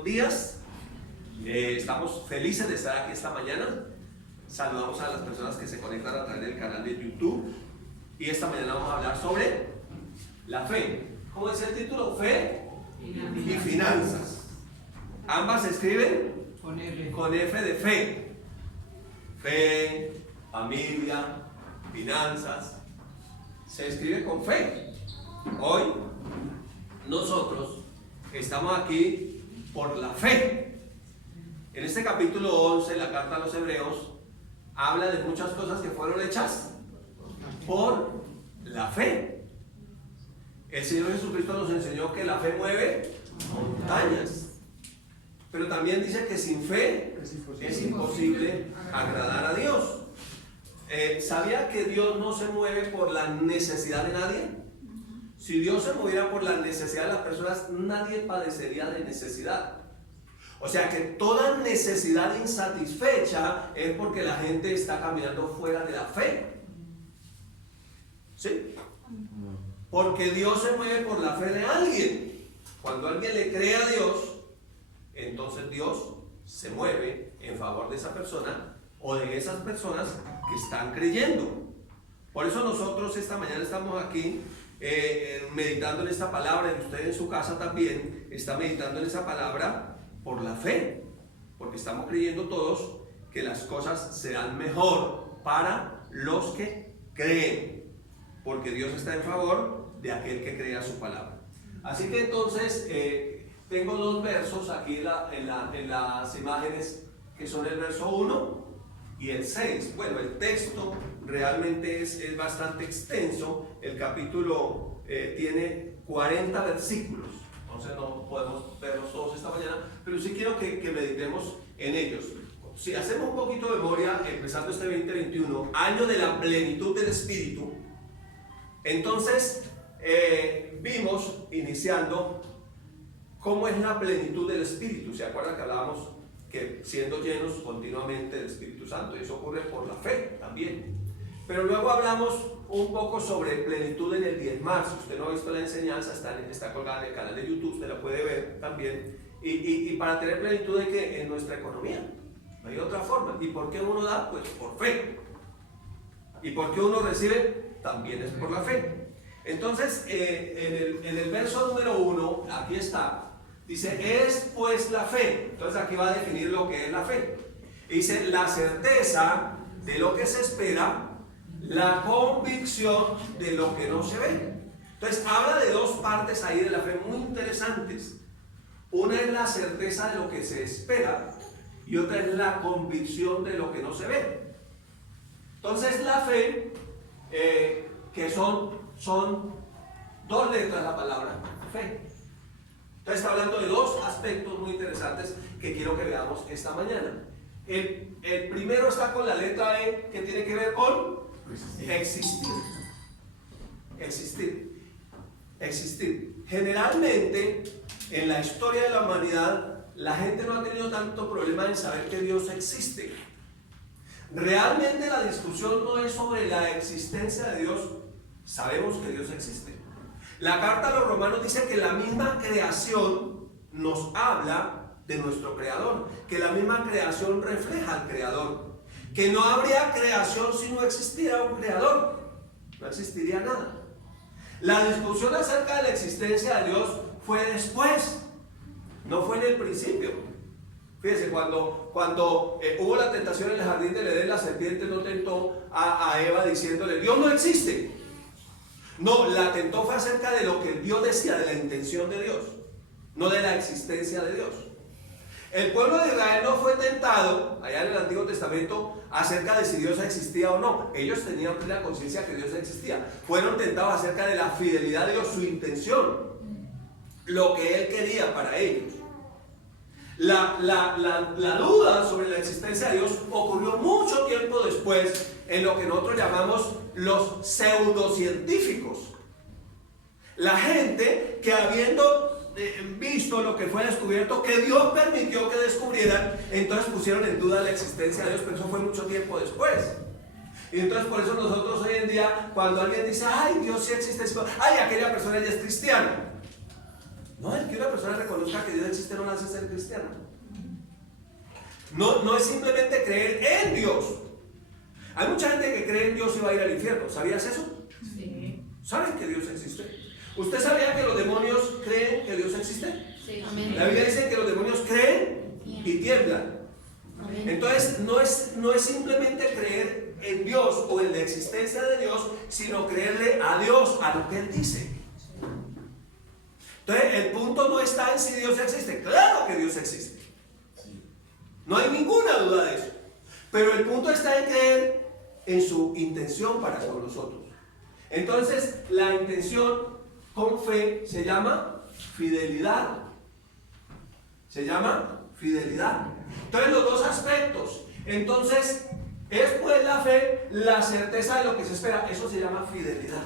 buenos días. Estamos felices de estar aquí esta mañana. Saludamos a las personas que se conectan a través del canal de YouTube. Y esta mañana vamos a hablar sobre la fe. ¿Cómo dice el título? Fe y finanzas. Ambas se escriben con F de fe. Fe, familia, finanzas. Se escribe con fe. Hoy nosotros estamos aquí por la fe. En este capítulo 11, la carta a los Hebreos, habla de muchas cosas que fueron hechas por la fe. El Señor Jesucristo nos enseñó que la fe mueve montañas, pero también dice que sin fe es imposible agradar a Dios. ¿Sabía que Dios no se mueve por la necesidad de nadie? Si Dios se moviera por la necesidad de las personas, nadie padecería de necesidad. O sea que toda necesidad insatisfecha es porque la gente está caminando fuera de la fe. ¿Sí? Porque Dios se mueve por la fe de alguien. Cuando alguien le cree a Dios, entonces Dios se mueve en favor de esa persona o de esas personas que están creyendo. Por eso nosotros esta mañana estamos aquí meditando en esta palabra, y usted en su casa también está meditando en esa palabra por la fe, porque estamos creyendo todos que las cosas serán mejor para los que creen, porque Dios está en favor de aquel que crea su palabra. Así que entonces tengo dos versos aquí en las imágenes, que son el verso 1 y el 6. Bueno, el texto realmente es bastante extenso. El capítulo tiene 40 versículos, entonces no podemos verlos todos esta mañana, pero sí quiero que meditemos en ellos. Si hacemos un poquito de memoria, empezando este 2021, año de la plenitud del Espíritu, entonces vimos, iniciando, cómo es la plenitud del Espíritu. ¿Se acuerdan que hablábamos que siendo llenos continuamente del Espíritu Santo? Y eso ocurre por la fe también. Pero luego hablamos un poco sobre plenitud en el diezmar. Si usted no ha visto la enseñanza, está colgada en el canal de YouTube, usted la puede ver también. Y para tener plenitud hay que en nuestra economía. No hay otra forma. ¿Y por qué uno da? Pues por fe. ¿Y por qué uno recibe? También es por la fe. Entonces, en el verso número 1, aquí está. Dice, es pues la fe. Entonces aquí va a definir lo que es la fe. Dice, la certeza de lo que se espera, la convicción de lo que no se ve. Entonces habla de dos partes ahí de la fe muy interesantes. Una es la certeza de lo que se espera y otra es la convicción de lo que no se ve. Entonces la fe, que son dos letras la palabra fe. Entonces está hablando de dos aspectos muy interesantes que quiero que veamos esta mañana. El primero está con la letra E, que tiene que ver con existir. Generalmente en la historia de la humanidad la gente no ha tenido tanto problema en saber que Dios existe. Realmente la discusión no es sobre la existencia de Dios. Sabemos que Dios existe. La carta a los Romanos dice que la misma creación nos habla de nuestro Creador, que la misma creación refleja al Creador, que no habría creación si no existiera un Creador, no existiría nada. La discusión acerca de la existencia de Dios fue después, no fue en el principio. Fíjense, cuando hubo la tentación en el jardín del Edén, la serpiente no tentó a Eva diciéndole, Dios no existe. No, la tentó fue acerca de lo que Dios decía, de la intención de Dios, no de la existencia de Dios. El pueblo de Israel no fue tentado, allá en el Antiguo Testamento, acerca de si Dios existía o no. Ellos tenían plena conciencia que Dios existía. Fueron tentados acerca de la fidelidad de Dios, su intención, lo que Él quería para ellos. La duda sobre la existencia de Dios ocurrió mucho tiempo después en lo que nosotros llamamos los pseudocientíficos. La gente que habiendo visto lo que fue descubierto, que Dios permitió que descubrieran, entonces pusieron en duda la existencia de Dios, pero eso fue mucho tiempo después. Y entonces por eso nosotros hoy en día, cuando alguien dice, ay, Dios sí existe, ay, aquella persona ya es cristiana. No, el que una persona reconozca que Dios existe no la hace ser cristiana. No es simplemente creer en Dios. Hay mucha gente que cree en Dios y va a ir al infierno. ¿Sabías eso? Sí. ¿Saben que Dios existe? ¿Usted sabía que los demonios creen que Dios existe? Sí. Amén. La Biblia dice que los demonios creen y tiemblan. Amén. Entonces no es simplemente creer en Dios o en la existencia de Dios, sino creerle a Dios, a lo que Él dice. Entonces el punto no está en si Dios existe. Claro que Dios existe. No hay ninguna duda de eso. Pero el punto está en creer en su intención para con nosotros. Entonces la intención con fe se llama fidelidad. Se llama fidelidad. Entonces los dos aspectos. Entonces es pues la fe, la certeza de lo que se espera. Eso se llama fidelidad.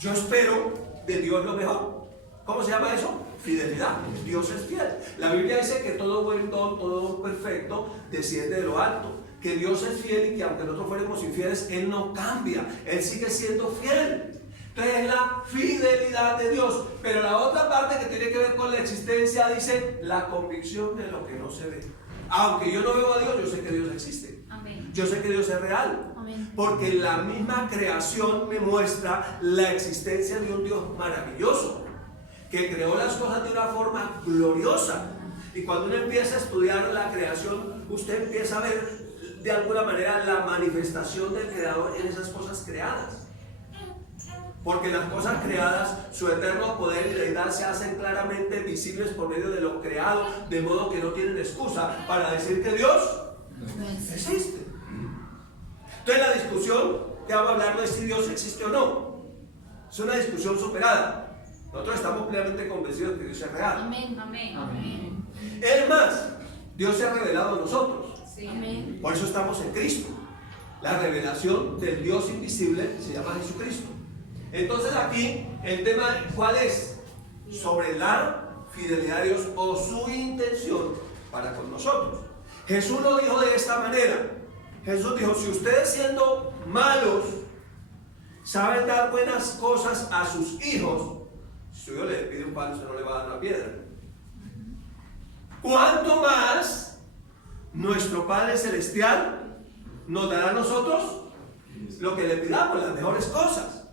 Yo espero de Dios lo mejor. ¿Cómo se llama eso? Fidelidad. Dios es fiel. La Biblia dice que todo buen don, todo don perfecto desciende de lo alto. Que Dios es fiel y que aunque nosotros fuéramos infieles, Él no cambia. Él sigue siendo fiel. Entonces es la fidelidad de Dios. Pero la otra parte que tiene que ver con la existencia dice la convicción de lo que no se ve. Aunque yo no veo a Dios, yo sé que Dios existe. Amén. Yo sé que Dios es real. Amén. Porque la misma creación me muestra la existencia de un Dios maravilloso, que creó las cosas de una forma gloriosa. Y cuando uno empieza a estudiar la creación, usted empieza a ver de alguna manera la manifestación del Creador en esas cosas creadas. Porque las cosas creadas, su eterno poder y deidad se hacen claramente visibles por medio de lo creado, de modo que no tienen excusa para decir que Dios existe. Entonces la discusión que vamos a hablar no es si Dios existe o no. Es una discusión superada. Nosotros estamos plenamente convencidos de que Dios es real. Amén. Amén. Amén. Es más, Dios se ha revelado a nosotros. Sí. Amén. Por eso estamos en Cristo. La revelación del Dios invisible se llama Jesucristo. Entonces aquí el tema, ¿cuál es? Sobre la fidelidad de Dios o su intención para con nosotros. Jesús lo dijo de esta manera. Jesús dijo, si ustedes siendo malos saben dar buenas cosas a sus hijos, si su hijo le pide un pan, usted no le va a dar una piedra. ¿Cuánto más nuestro Padre Celestial nos dará a nosotros lo que le pidamos, las mejores cosas?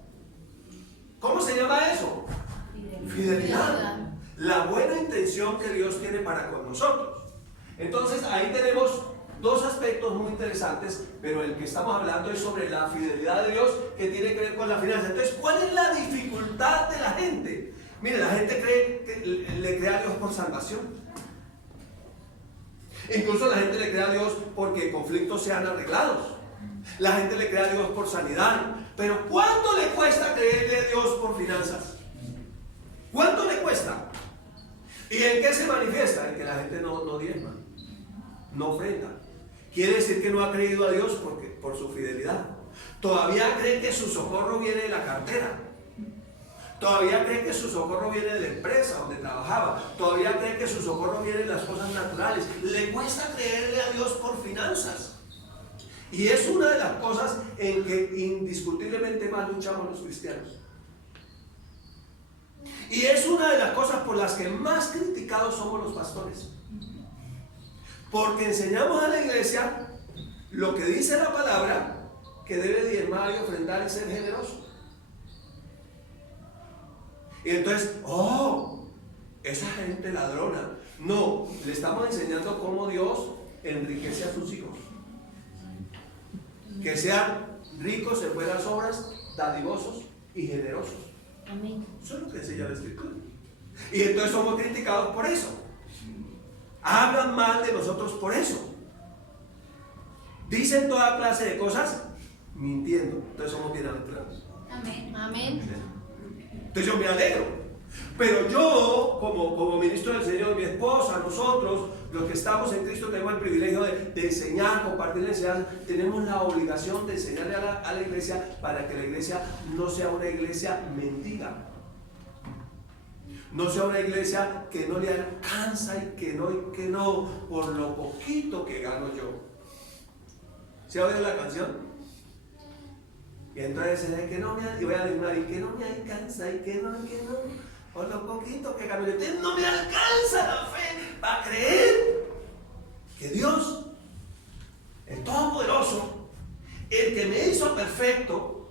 ¿Cómo se llama eso? Fidelidad. La buena intención que Dios tiene para con nosotros. Entonces ahí tenemos dos aspectos muy interesantes, pero el que estamos hablando es sobre la fidelidad de Dios, que tiene que ver con la finanza. Entonces, ¿cuál es la dificultad de la gente? Mire, la gente le cree a Dios por salvación. Incluso la gente le cree a Dios porque conflictos sean arreglados. La gente le cree a Dios por sanidad. Pero ¿cuánto le cuesta creerle a Dios por finanzas? ¿Cuánto le cuesta? ¿Y en qué se manifiesta? En que la gente no diezma, no ofrenda. Quiere decir que no ha creído a Dios por su fidelidad. Todavía cree que su socorro viene de la cartera. Todavía cree que su socorro viene de la empresa donde trabajaba. Todavía cree que su socorro viene de las cosas naturales. Le cuesta creerle a Dios por finanzas. Y es una de las cosas en que indiscutiblemente más luchamos los cristianos. Y es una de las cosas por las que más criticados somos los pastores. Porque enseñamos a la iglesia lo que dice la palabra, que debe diezmar y ofrendar y ser generoso. Y entonces, esa gente ladrona. No, le estamos enseñando cómo Dios enriquece a sus hijos. Que sean ricos en buenas obras, dadivosos y generosos. Amén. Eso es lo que enseña la Escritura. Y entonces somos criticados por eso. Hablan mal de nosotros por eso. Dicen toda clase de cosas mintiendo. Entonces somos bienaventurados. Amén. Amén. Entonces yo me alegro. Pero yo, como ministro del Señor, mi esposa, nosotros, los que estamos en Cristo, tenemos el privilegio de enseñar, compartir la enseñanza. Tenemos la obligación de enseñarle a la iglesia para que la iglesia no sea una iglesia mendiga. No sea una iglesia que no le alcanza y que no, por lo poquito que gano yo. ¿Se ha oído la canción? Y entonces es que no me, y voy a animar, y que no me alcanza, y que no. por lo poquito que gano. Entonces no me alcanza la fe para creer que Dios, el Todopoderoso, el que me hizo perfecto,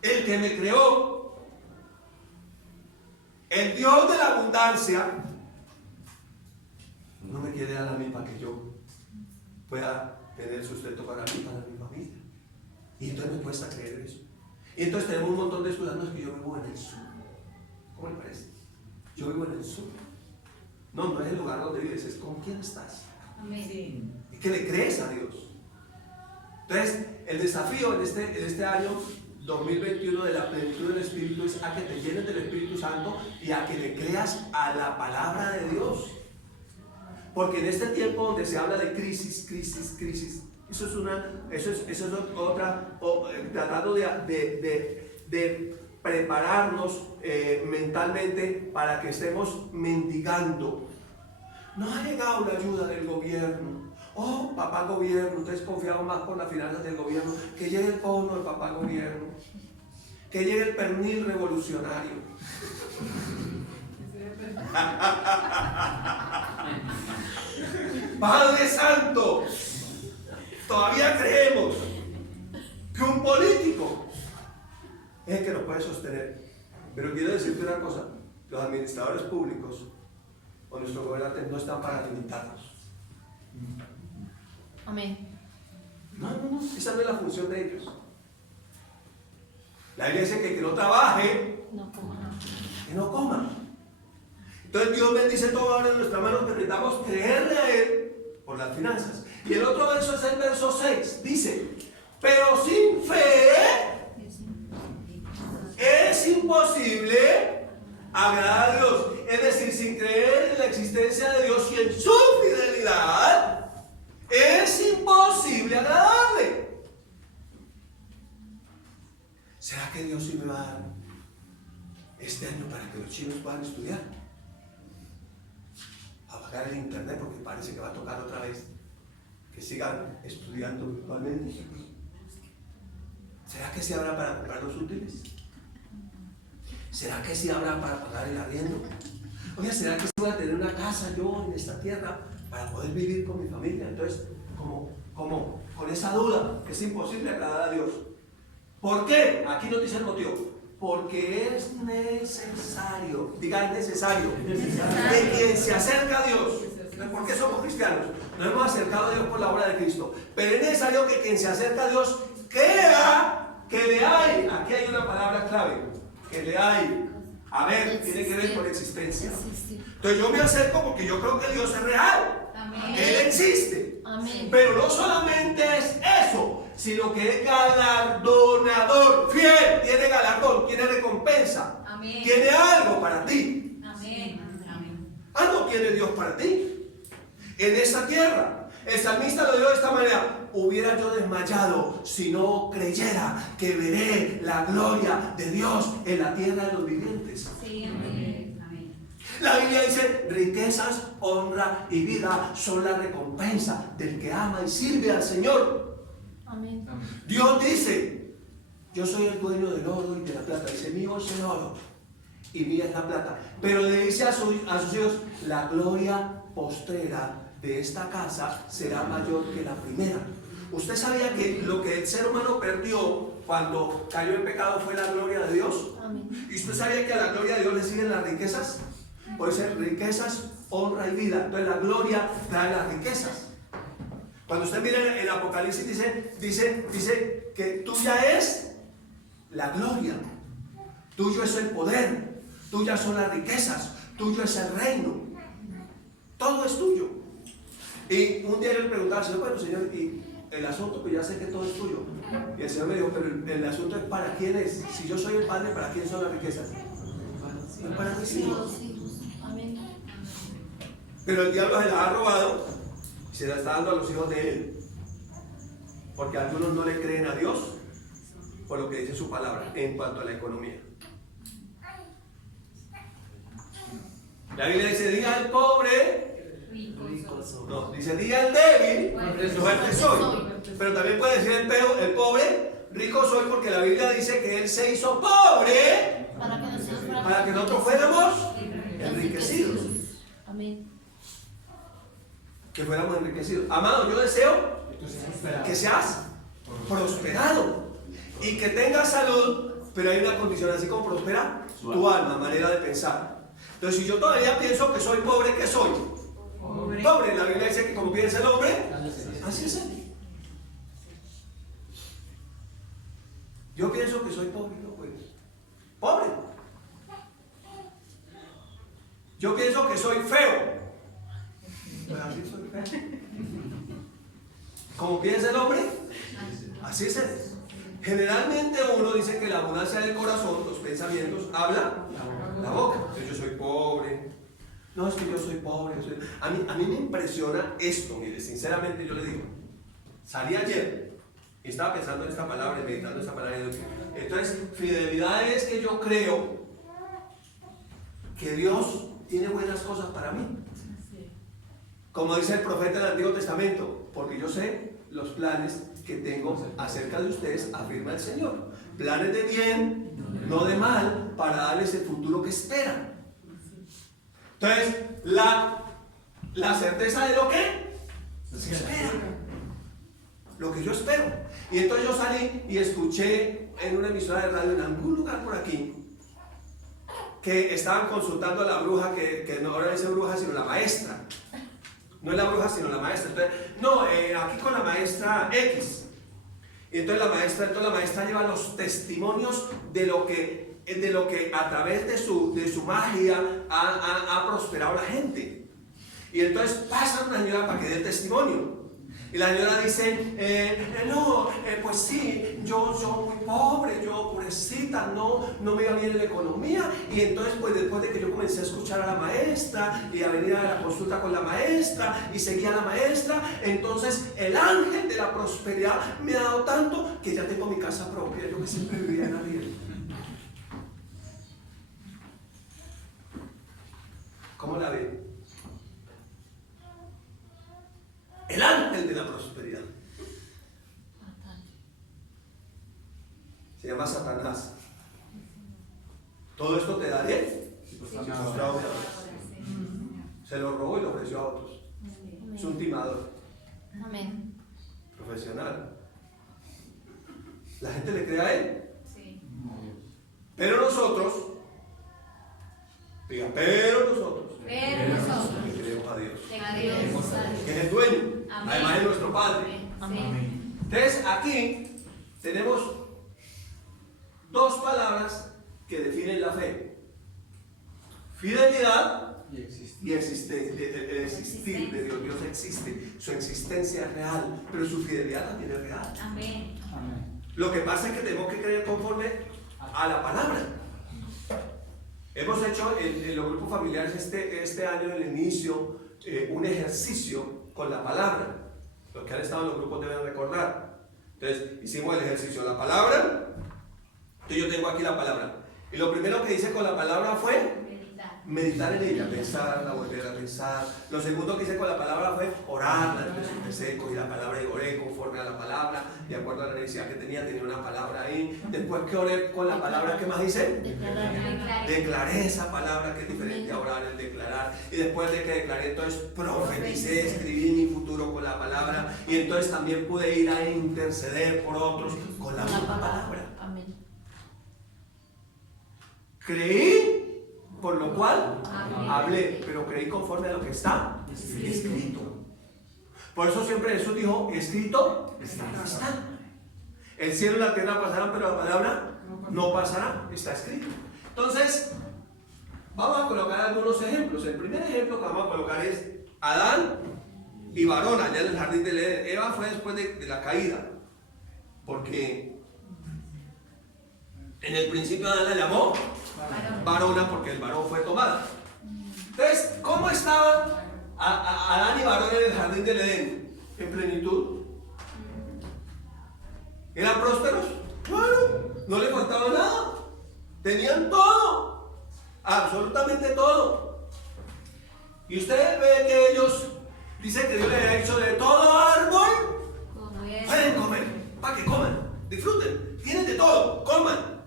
el que me creó, el Dios de la abundancia, no me quiere dar a mí para que yo pueda tener sustento para mí, para mi familia. Y entonces me cuesta creer eso. Y entonces tenemos un montón de ciudadanos que yo vivo en el sur. ¿Cómo le parece? Yo vivo en el sur. No, no es el lugar donde vives, es con quién estás. Amén. Y que le crees a Dios. Entonces, el desafío en este año 2021 de la plenitud del Espíritu es a que te llenes del Espíritu Santo y a que le creas a la palabra de Dios. Porque en este tiempo donde se habla de crisis, eso es otra, tratando de prepararnos mentalmente para que estemos mendigando. No ha llegado la ayuda del gobierno. Oh, papá gobierno, ustedes confiaban más por las finanzas del gobierno. Que llegue el bono del papá gobierno. Que llegue el pernil revolucionario. Padre Santo, todavía creemos que un político es el que nos puede sostener. Pero quiero decirte una cosa: los administradores públicos o nuestros gobernantes no están para limitarnos. Amén. No, esa no es la función de ellos. La Biblia dice que el que no trabaje, No coma. que no coma. Entonces Dios bendice todo ahora en nuestras manos, permitamos creerle a Él por las finanzas. Y el otro verso es el verso 6, dice: pero sin fe es imposible agradar a Dios. Es decir, sin creer en la existencia de Dios y en su fidelidad, es imposible agradarle. ¿Será que Dios sí me va a dar este año para que los chinos puedan estudiar? Apagar el internet, porque parece que va a tocar otra vez que sigan estudiando virtualmente. ¿Será que sí habrá para comprar los útiles? ¿Será que sí habrá para pagar el arriendo? Oye, ¿será que sí voy a tener una casa yo en esta tierra para poder vivir con mi familia? Entonces, como con esa duda, es imposible agradar a Dios. ¿Por qué? Aquí nos dice el motivo. Porque es necesario, diga, es necesario, que quien se acerca a Dios, ¿por qué somos cristianos? Nos hemos acercado a Dios por la obra de Cristo, pero es necesario que quien se acerca a Dios crea que le hay. Aquí hay una palabra clave, que le hay. A ver, tiene que ver con existencia. Entonces yo me acerco porque yo creo que Dios es real. Amén. Él existe. Amén. Pero no solamente es eso, sino que es galardonador, fiel, tiene galardón, tiene recompensa. Amén. Tiene algo para ti. Amén. Amén. Algo tiene Dios para ti en esta tierra. El salmista lo dio de esta manera: hubiera yo desmayado si no creyera que veré la gloria de Dios en la tierra de los vivientes. Sí, amén. Amén. La Biblia dice: riquezas, honra y vida son la recompensa del que ama y sirve al Señor. Amén. Dios dice: yo soy el dueño del oro y de la plata. Dice: mío es el oro y mía es la plata. Pero le dice a sus hijos: la gloria postrera de esta casa será mayor que la primera. ¿Usted sabía que lo que el ser humano perdió cuando cayó en pecado fue la gloria de Dios? Amén. ¿Y usted sabía que a la gloria de Dios le siguen las riquezas? Puede ser riquezas, honra y vida. Entonces la gloria trae las riquezas. Cuando usted mira en Apocalipsis dice que tuya es la gloria, tuyo es el poder, tuyas son las riquezas, tuyo es el reino, todo es tuyo. Y un día yo le preguntaba al Señor: bueno, Señor, y el asunto, pues ya sé que todo es tuyo. Y el Señor me dijo: pero el asunto es para quién es. Si yo soy el Padre, ¿para quién son las riquezas? Para mis hijos. Amén. Pero el diablo se las ha robado y se las está dando a los hijos de él. Porque algunos no le creen a Dios por lo que dice su palabra en cuanto a la economía. La Biblia dice: diga al pobre, no, dice: diga al débil, fuerte soy. Pero también puede decir el pobre, rico soy, porque la Biblia dice que él se hizo pobre Para que nosotros para que nosotros fuéramos enriquecidos. Amén. Que fuéramos enriquecidos. Amado, yo deseo que seas prosperado y que tengas salud, pero hay una condición, así como prospera tu alma, manera de pensar. Entonces, si yo todavía pienso que soy pobre, ¿qué soy? Pobre. La Biblia dice que como piensa el hombre, así es él. Yo pienso que soy pobre, no pues. Pobre. Yo pienso que soy feo. Pues así soy feo. Como piensa el hombre, así es él. Generalmente uno dice que la abundancia del corazón, los pensamientos, habla la boca. Entonces yo soy pobre. No, es que yo soy pobre. A mí me impresiona esto, mire, sinceramente yo le digo. Salí ayer y estaba pensando en esta palabra y meditando en esta palabra. Entonces, fidelidad es que yo creo que Dios tiene buenas cosas para mí. Como dice el profeta del Antiguo Testamento, porque yo sé los planes que tengo acerca de ustedes, afirma el Señor. Planes de bien, no de mal, para darles el futuro que esperan. Entonces, la certeza de lo que se espera. Lo que yo espero. Y entonces yo salí y escuché en una emisora de radio en algún lugar por aquí que estaban consultando a la bruja, que no ahora dice bruja, sino la maestra. No es la bruja, sino la maestra. Entonces, no, aquí con la maestra X. Y entonces la maestra lleva los testimonios de lo que a través de su magia ha prosperado la gente. Y entonces pasan una señora para que dé el testimonio. Y la señora dice, pues sí, yo muy pobre, yo pobrecita, no me iba bien en la economía. Y entonces, pues después de que yo comencé a escuchar a la maestra y a venir a la consulta con la maestra y seguía a la maestra, entonces el ángel de la prosperidad me ha dado tanto que ya tengo mi casa propia, yo que siempre vivía en Ariel. ¿Cómo la ve? El ángel de la prosperidad. Se llama Satanás. Todo esto te daré si postrado me adoras. Se lo robó y lo ofreció a otros. Es un timador. Amén. Profesional. La gente le cree a él. Sí. Pero nosotros, diga, pero nosotros le creemos a Dios, que es el dueño. Amén. Además es nuestro Padre. Amén. Entonces aquí tenemos dos palabras que definen la fe: fidelidad y existencia. El existir de Dios. Dios existe, su existencia es real, pero su fidelidad también es real. Amén. Lo que pasa es que tenemos que creer conforme a la palabra. Hemos hecho en los grupos familiares este año, en el inicio, un ejercicio con la palabra. Los que han estado en los grupos deben recordar. Entonces, hicimos el ejercicio de la palabra. Entonces, yo tengo aquí la palabra. Y lo primero que hice con la palabra fue meditar en ella, pensarla, volver a pensar. Lo segundo que hice con la palabra fue orarla. Entonces empecé, cogí la palabra y oré conforme a la palabra, de acuerdo a la necesidad que tenía una palabra ahí. Después que oré con la palabra, ¿qué más hice? Declaré esa palabra, que es diferente a orar, el declarar. Y después de que declaré, entonces profeticé, escribí mi futuro con la palabra. Y entonces también pude ir a interceder por otros con la misma palabra. Amén. Creí, por lo cual Amén. hablé, pero creí conforme a lo que está escrito. Por eso siempre Jesús dijo, escrito está. El cielo y la tierra pasarán, pero la palabra no pasará, está escrito. Entonces, vamos a colocar algunos ejemplos. El primer ejemplo que vamos a colocar es Adán y varón allá en el jardín del Edén. Eva fue después de la caída, porque en el principio Adán la llamó varona, porque el varón fue tomada. Entonces, ¿cómo estaban Adán y varón en el jardín del Edén? En plenitud. ¿Eran prósperos? Bueno, no le faltaba nada. Tenían todo, absolutamente todo. Y usted ve que ellos, dice que Dios les ha hecho de todo árbol, pueden comer, para que coman, disfruten, tienen de todo, coman,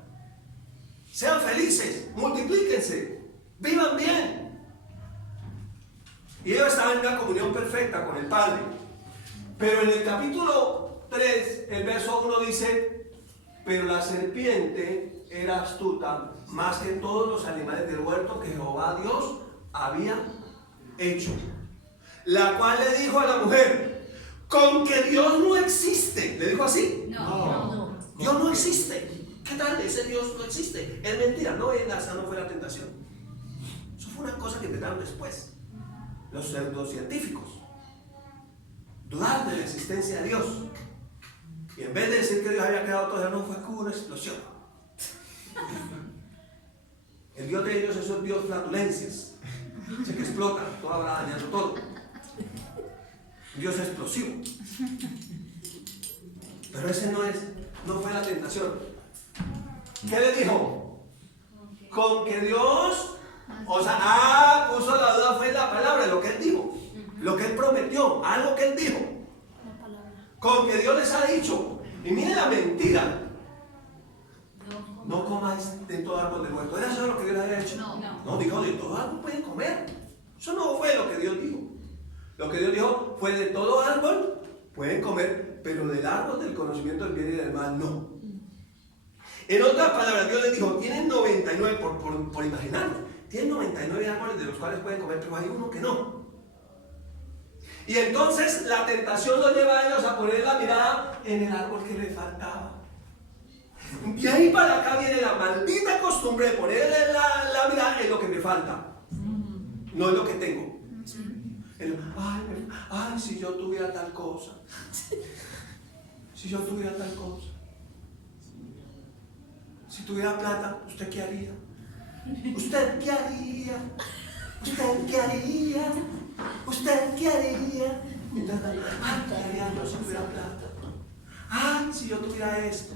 sean felices. multiplíquense, vivan bien. Y ellos estaban en una comunión perfecta con el Padre. Pero en el capítulo 3, el verso 1 dice: pero la serpiente era astuta más que todos los animales del huerto que Jehová Dios había hecho, la cual le dijo a la mujer: con que Dios no existe. ¿Le dijo así? No. Dios no existe. ¿Qué tal? Ese Dios no existe. Es mentira. No, esa no fue la tentación. Eso fue una cosa que inventaron después los pseudocientíficos. Dudar de la existencia de Dios. Y en vez de decir que Dios había creado todo, no, fue como una explosión. El Dios de ellos es el Dios flatulencias. Sé que explota, todo habrá dañando todo. Dios explosivo. Pero ese no fue la tentación. ¿Qué le dijo? Con que Dios, puso la duda, fue la palabra, lo que él dijo, lo que él prometió, algo que él dijo. Con que Dios les ha dicho. Y miren la mentira: no comáis de todo árbol del huerto. ¿Era eso lo que Dios les había dicho? No, dijo: de todo árbol pueden comer. Eso no fue lo que Dios dijo. Lo que Dios dijo fue: de todo árbol pueden comer, pero del árbol del conocimiento del bien y del mal no. En otras palabras, Dios les dijo: tienen 99, por imaginarlo, tienen 99 árboles de los cuales pueden comer, pero hay uno que no. Y entonces la tentación los lleva a ellos a poner la mirada en el árbol que les faltaba. De ahí para acá viene la maldita costumbre de ponerle la mirada en lo que me falta, no en lo que tengo. Ay, si yo tuviera tal cosa. Si yo tuviera tal cosa. Si tuviera plata, ¿usted qué haría? ¿Usted qué haría? ¿Usted qué haría? ¿Usted qué haría? Ay, ¿qué haría yo si tuviera plata? Ay, si yo tuviera esto.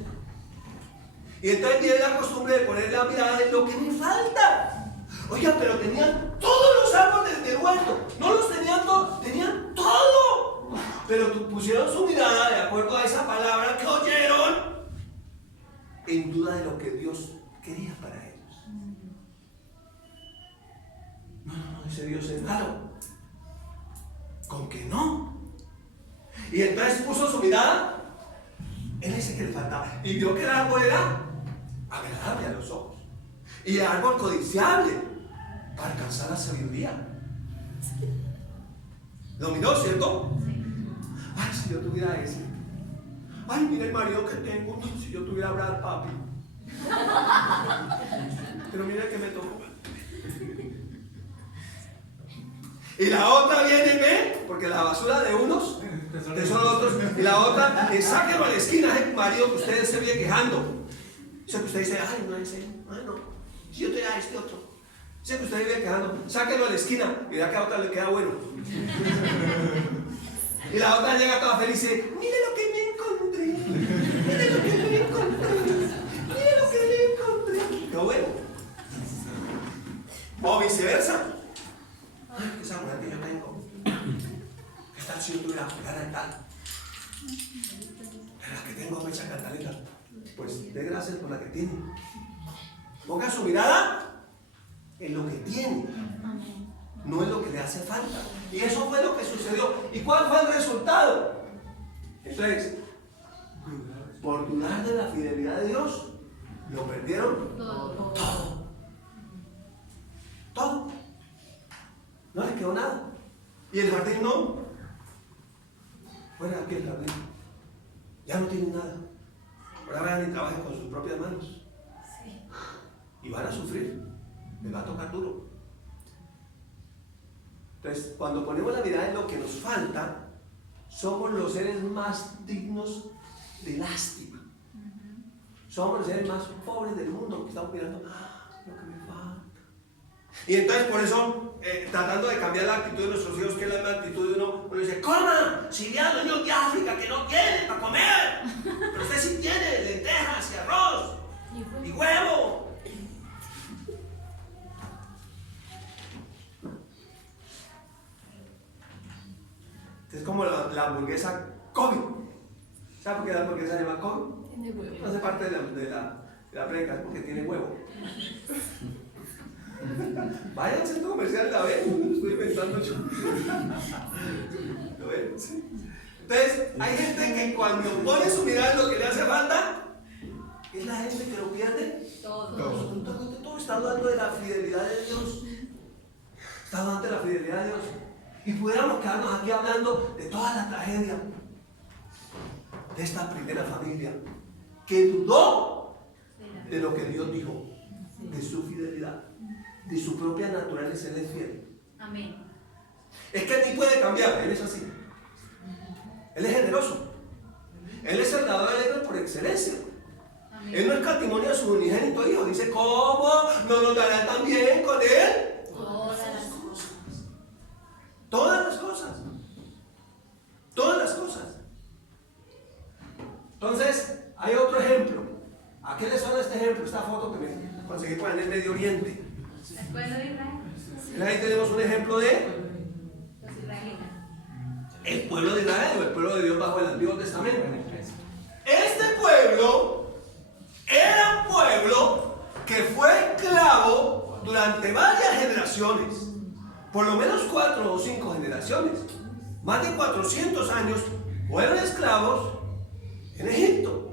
Y entonces viene la costumbre de poner la mirada en lo que me falta. Oiga, pero tenían todos los árboles del huerto. No los tenían todos, tenían todo. Pero pusieron su mirada de acuerdo a esa palabra que oyeron, en duda de lo que Dios quería para ellos. No, ese Dios es malo. ¿Con que no? Y entonces puso su mirada en ese que le faltaba. Y vio que el árbol era agradable a los ojos. Y el árbol codiciable para alcanzar la sabiduría. ¿Lo miró, cierto? Ay, si yo tuviera ese. Ay, mira el marido que tengo. Si yo tuviera Brad Papi. Pero mira el que me tocó. Y la otra viene y ve, porque la basura de unos tesoro de otros. Y la otra, sáquenlo a la esquina, el marido que ustedes se viene quejando. Sé que usted dice: ay, no, ese, ay, no. Si yo tuviera este otro. Sé que usted viene quejando, sáquenlo a la esquina. Y ya que a otra le queda bueno. Y la otra llega toda feliz y dice: mire lo que me encontré. Mire lo que me encontré. Mire lo que me encontré. Qué bueno. O viceversa. Ay, esa mujer que yo tengo. ¿Qué tal si yo tuviera cara de tal? La que tengo fecha cantaleta. Pues dé gracias por la que tiene. Ponga su mirada en lo que tiene, no en lo que le hace falta. Y eso fue lo que sucedió. ¿Y cuál fue el resultado? Entonces, por dudar de la fidelidad de Dios, lo perdieron todo. Todo. No les quedó nada. Y el jardín no. Fuera aquí el jardín. Ya no tienen nada. Ahora vayan y trabajen con sus propias manos. Y van a sufrir. Les va a tocar duro. Entonces, cuando ponemos la mirada en lo que nos falta, somos los seres más dignos de lástima. Somos los seres más pobres del mundo, que estamos mirando lo que me falta. Y entonces, por eso, tratando de cambiar la actitud de nuestros hijos, que es la misma actitud de uno dice: ¡coma! Si vean los niños de África que no tienen para comer, pero usted sí tiene lentejas y arroz y huevo. Es como la hamburguesa COVID. ¿Sabe por qué la hamburguesa se llama COVID? Tiene huevo. No hace parte de la predica, es porque tiene huevo. Vaya al centro comercial y la ven, no lo estoy inventando yo. ¿Lo ven? Sí. Entonces, hay gente que cuando pone su mirada en lo que le hace falta, es la gente que lo pierde. Todo está hablando de la fidelidad de Dios. Está hablando de la fidelidad de Dios. Y pudiéramos quedarnos aquí hablando de toda la tragedia de esta primera familia que dudó de lo que Dios dijo, de su fidelidad, de su propia naturaleza. Él es fiel. Amén. Es que Él ni puede cambiar, Él es así. Él es generoso. Él es el dador alegre por excelencia. Amén. Él no escatimó a su unigénito hijo. Dice, ¿cómo no nos dará también con Él? Todas las cosas. Todas las cosas. Todas las cosas. Entonces, hay otro ejemplo. ¿A qué le suena este ejemplo? Esta foto que me conseguí por en el Medio Oriente. ¿El pueblo de Israel? Ahí tenemos un ejemplo de Los israelitas. el pueblo de Israel o el pueblo de Dios bajo el Antiguo Testamento. Este pueblo era un pueblo que fue esclavo durante varias generaciones, por lo menos 4 o 5 generaciones, más de 400 años fueron esclavos en Egipto.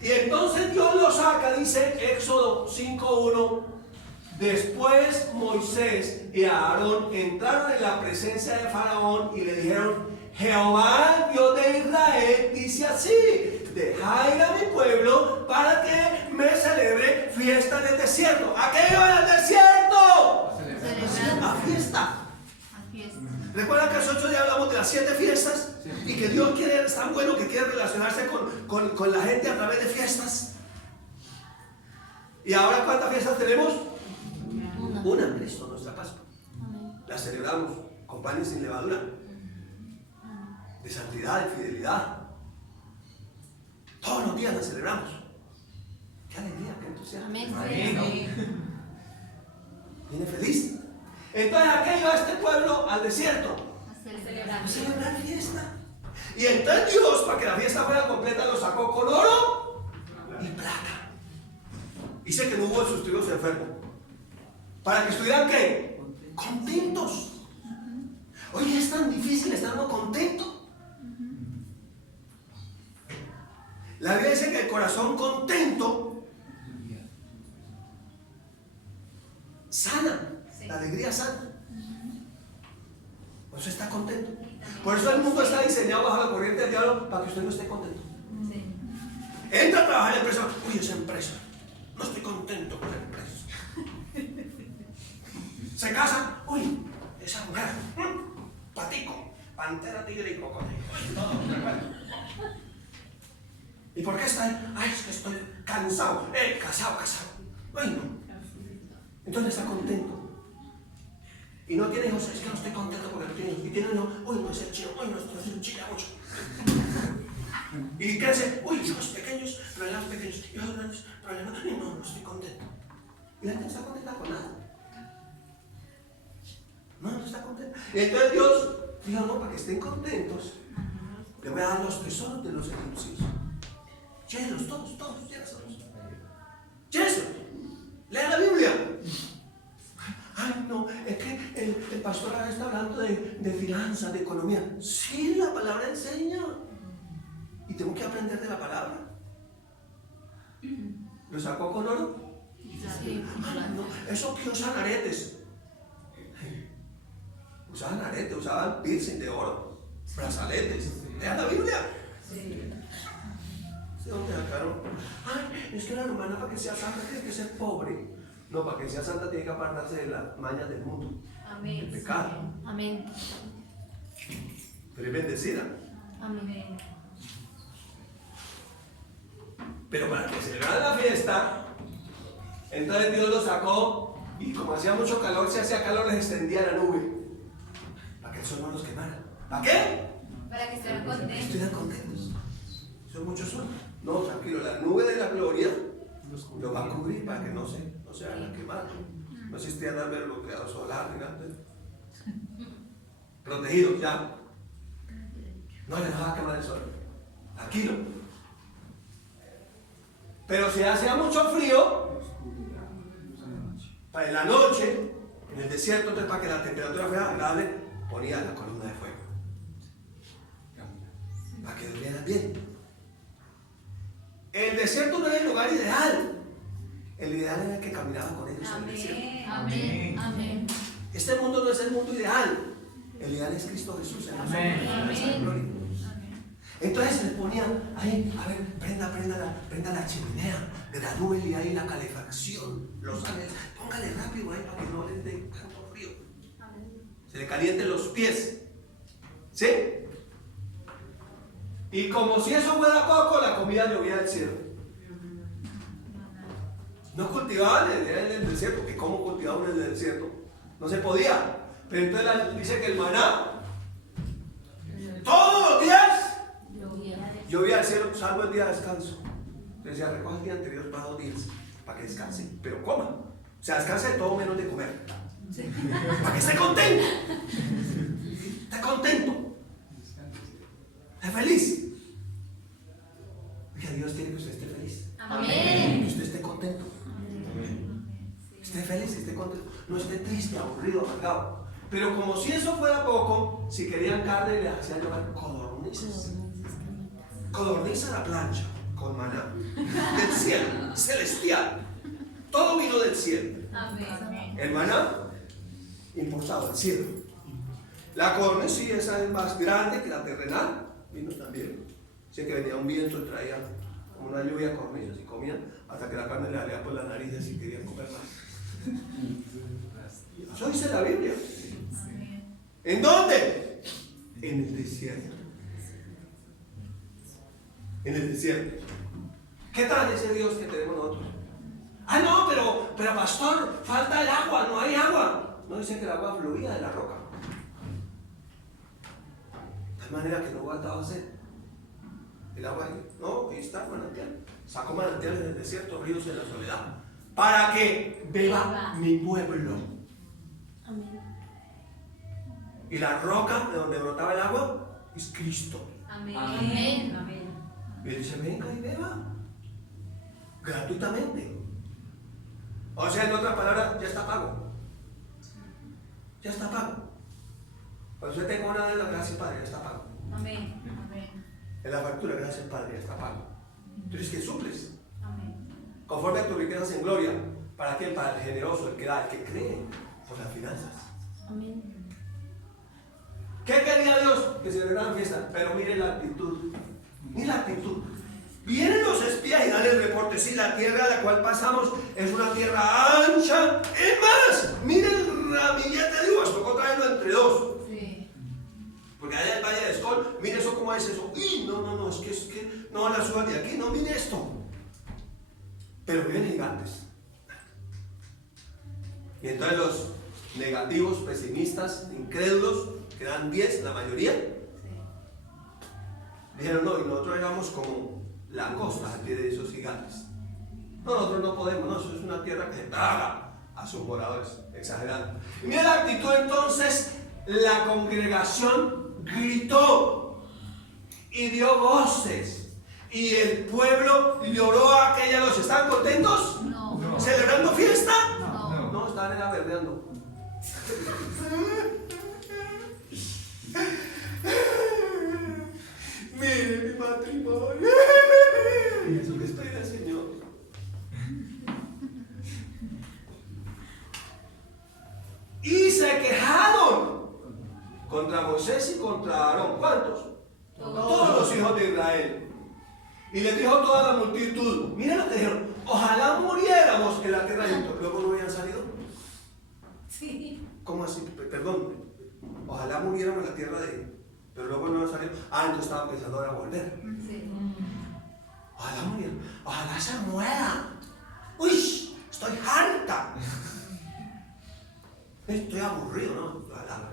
Y entonces Dios los saca, dice Éxodo 5:1. Después Moisés y Aarón entraron en la presencia de Faraón y le dijeron: Jehová, Dios de Israel, dice así: dejad ir a mi pueblo para que me celebre fiesta en el desierto. ¿A qué iban al desierto? A fiesta. A fiesta. ¿Recuerdan que hace 8 días hablamos de las 7 fiestas? Y que Dios quiere, es tan bueno que quiere relacionarse con la gente a través de fiestas. ¿Y ahora cuántas fiestas tenemos? Una en Cristo, nuestra Pascua. Amén. La celebramos con panes sin levadura, de santidad, de fidelidad. Todos los días la celebramos. Qué alegría, qué entusiasmo. Amén. Viene feliz. Entonces, ¿a qué iba este pueblo al desierto? A celebrar. A celebrar fiesta. Y entonces Dios, para que la fiesta fuera completa, lo sacó con oro y plata. Dice que no hubo sus trigos enfermos. Para que estuvieran, ¿qué? Contentos. Oye, es tan difícil estar uno contento. La Biblia dice que el corazón contento sana, Sí. la alegría sana. Por eso está contento. Por eso el mundo está diseñado bajo la corriente del diablo, para que usted no esté contento. Sí. Entra a trabajar en la empresa. Uy, esa empresa, no estoy contento con la empresa. Se casa. Uy, esa mujer, patico, pantera, tigre y cocodrilo. ¿Y por qué está ahí? Ay, es que estoy cansado. Casado. Ay, no. Entonces está contento. Y no tiene hijos, es que no estoy contento porque no tiene hijos. Y tiene hijos, uy, no es el chino, uy, no es el chino mucho. Y crece, uy, hijos pequeños, problemas pequeños, hijos grandes, problemas, y no estoy contento. Y la gente está contenta con nada. No está contenta. Y entonces Dios dijo, no, para que estén contentos, le voy a dar los tesoros de los egipcios. Llévenlos todos, llévenlos. Lea la Biblia. Ay, no, es que el pastor ahora está hablando de finanzas, de economía. Sí, la palabra enseña. Y tengo que aprender de la palabra. ¿Lo sacó con oro? Sí. Ay, no, esos que usan aretes. Usaban aretes, usaban piercing de oro, brazaletes. Lea la Biblia. Sí. ¿De dónde sacaron? Ay, es que la hermana para que sea santa tiene que ser pobre. No, para que sea santa tiene que apartarse de las mañas del mundo, Amén. del pecado. Amén. Pero es bendecida. Amén. Pero para que celebraran la fiesta, entonces Dios los sacó y como hacía mucho calor, si hacía calor les extendía la nube para que el sol no los quemara. ¿Para qué? Para que estén Que contentos. estuvieran contentos. Son muchos sol. No, tranquilo, la nube de la gloria lo va a cubrir para que no se hagan quemar. No existía nada de bloqueado solar ni nada. Protegidos ya. No les va a quemar el sol. Tranquilo. Pero si hacía mucho frío, Para en la noche, en el desierto, entonces, para que la temperatura fuera agradable, ponía la columna de fuego. Para que durmieran bien. El desierto no era el lugar ideal. El ideal era el que caminaba con ellos en el desierto. Amén. Amén. Este mundo no es el mundo ideal. El ideal es Cristo Jesús. Amén. Entonces les ponían ahí, a ver, prenda la chimenea, gradúele ahí la calefacción, los ángeles, póngale rápido ahí para que no les dé tanto frío. Se le calienten los pies. ¿Sí? Y como si eso fuera poco, la comida llovía del cielo. No cultivaban en el desierto, porque ¿cómo cultivaban en el desierto? No se podía. Pero entonces dice que el maná, todos los días, llovía del cielo, salvo el día de descanso. Entonces ya recoge el día anterior para 2 días, para que descanse, pero coma. O sea, descanse de todo menos de comer. Para que esté contento. Esté contento. Esté feliz. Porque Dios quiere que usted esté feliz. Amén. Que usted esté contento. Esté feliz, esté contento. No esté triste, aburrido, amargado. Pero como si eso fuera poco, si querían carne, les hacían llamar codornices. Codorniz a la plancha, con maná. Del cielo, celestial. Todo vino del cielo. Amén. El maná, impulsado del cielo. La codorniz, sí, esa es más grande que la terrenal. Vino también. Sé que venía un viento y traía como una lluvia de cornillas y comían hasta que la carne le salía por la nariz y así querían comer más. Eso dice la Biblia. ¿En dónde? En el desierto. En el desierto. ¿Qué tal ese Dios que tenemos nosotros? Ah, no, pero pastor, falta el agua, no hay agua. No dice que el agua fluía de la roca. De tal manera que no aguantaba sed. El agua, no, ahí está el manantial. Sacó manantiales del desierto, ríos en la soledad. Para que beba mi pueblo. Amén. Y la roca de donde brotaba el agua es Cristo. Amén. Amén. Y él dice, venga y beba. Gratuitamente. O sea, en otras palabras, ya está pago. Ya está pago. Cuando usted tenga una deuda, gracias Padre, ya está pago. Amén. En la factura, gracias Padre, ya está pago. Tú dices que suples. Amén. Conforme a tus riquezas en gloria. ¿Para quién? Para el generoso, el que da, el que cree por las finanzas. Amén. ¿Qué quería Dios? Que se celebraran fiesta. Pero mire la actitud. Mire la actitud. Vienen los espías y dan el reporte. Sí, la tierra a la cual pasamos es una tierra ancha. Es más, mire el ramillete de uvas. Tocó traerlo entre dos. Sí. Porque allá en el Valle de Escol, mire eso cómo es eso. ¡Uy! No, es que no van a subir de aquí. No, mire esto. Pero viven gigantes. Y entonces los negativos, pesimistas, incrédulos, que dan 10, la mayoría, dijeron no, y nosotros éramos como langostas aquí de esos gigantes. No, nosotros no podemos, no, eso es una tierra que se traga a sus moradores, exagerando. Y mira la actitud entonces, la congregación gritó y dio voces. Y el pueblo lloró a aquella noche. ¿Están contentos? No. ¿Celebrando fiesta? No. No, estaban era verdeando. Mire mi matrimonio. Eso que estoy del Señor. Y se quejaron contra Moisés y contra Aarón. ¿Cuántos? Todos los hijos de Israel. Y les dijo toda la multitud, miren lo que dijeron, ojalá muriéramos en la tierra de Egipto. Luego no habían salido. Sí. ¿Cómo así? Perdón. Ojalá muriéramos en la tierra de Egipto. Pero luego no habían salido. Ah, entonces estaban pensando ahora volver. Sí. Ojalá murieran. Ojalá se muera. Uy, estoy harta. Estoy aburrido, ¿no? Ojalá.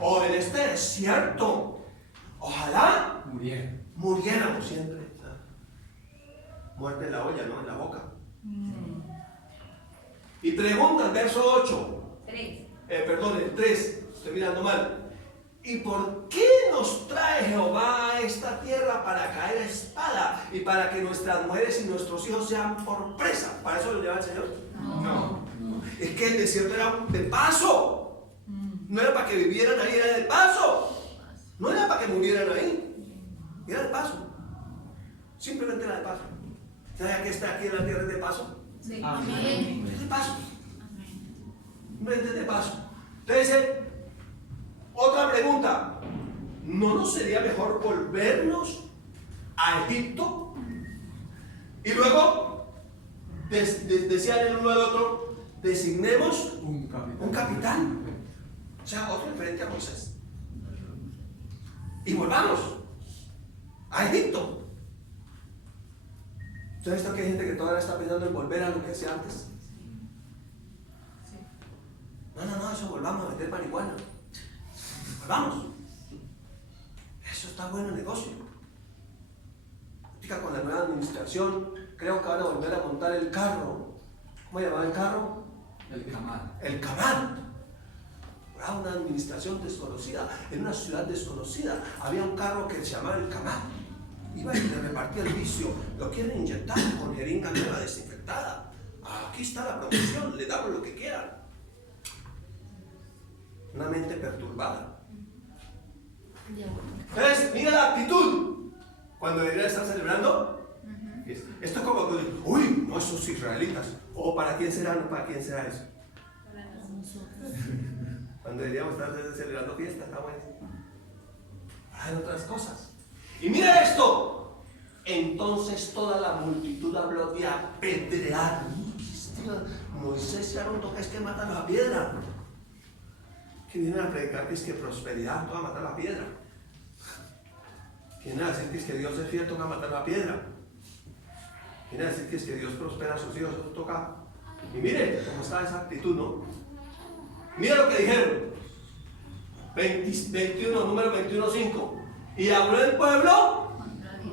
O en este desierto. Ojalá muriéramos siempre. Muerte en la olla, no en la boca. Y pregunta el verso 8. 3. Perdón, el 3. Estoy mirando mal. ¿Y por qué nos trae Jehová a esta tierra para caer a espada y para que nuestras mujeres y nuestros hijos sean por presa? ¿Para eso lo lleva el Señor? No. Es que el desierto era de paso. No era para que vivieran ahí, era de paso. No era para que murieran ahí. Era de paso. Simplemente era de paso. ¿Sabes que está aquí en la tierra es de paso? Sí. Amén. Es de paso. Amén. No es de paso. Entonces, otra pregunta. ¿No nos sería mejor volvernos a Egipto? Y luego, decían el uno al otro, designemos un capitán. O sea, otro diferente a Moisés. Y volvamos a Egipto. ¿Ustedes visto que hay gente que todavía está pensando en volver a lo que hacía antes? No, eso volvamos a meter marihuana. Volvamos. Eso está bueno el negocio. Con la nueva administración, creo que van a volver a montar el carro. ¿Cómo llamaba el carro? El Camal. El Camal. Era una administración desconocida, en una ciudad desconocida. Había un carro que se llamaba el Camal. Iba y le repartía el vicio. Lo quieren inyectar con jeringa nueva desinfectada. Aquí está la promoción, le damos lo que quieran. Una mente perturbada. Entonces, mira la actitud. Cuando debería estar celebrando, esto es como que, uy, no, esos israelitas. O ¿para quién será? No, ¿para quién será eso? Para nosotros. Cuando deberíamos estar celebrando fiestas, estamos hay otras cosas. Y mira esto. Entonces toda la multitud habló de apedrear. Moisés y Aarón toca es que matan a la piedra. Que vienen a predicar que es que prosperidad, toca matar la piedra. Vienen a decir que es que Dios es fiel, toca matar la piedra. Vienen a decir que es que Dios prospera a sus hijos, eso toca. Y mire cómo está esa actitud, ¿no? Mira lo que dijeron. 21, número 21:5. Y habló el pueblo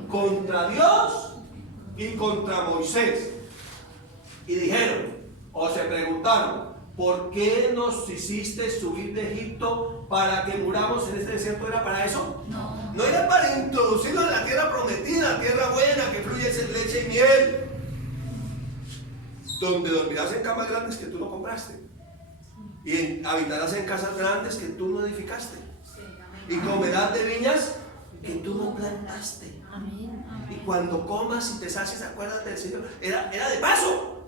contra Dios y contra Moisés. Y dijeron, o se preguntaron, ¿por qué nos hiciste subir de Egipto para que muramos en este desierto? ¿Era para eso? No. No era para introducirnos en la tierra prometida, tierra buena, que fluye leche y miel. Donde dormirás en camas grandes que tú no compraste. Y habitarás en casas grandes que tú no edificaste. Sí, amén. Y comerás de viñas que tú no plantaste. Amén. Y cuando comas y te sacies, acuérdate del Señor. Era de paso.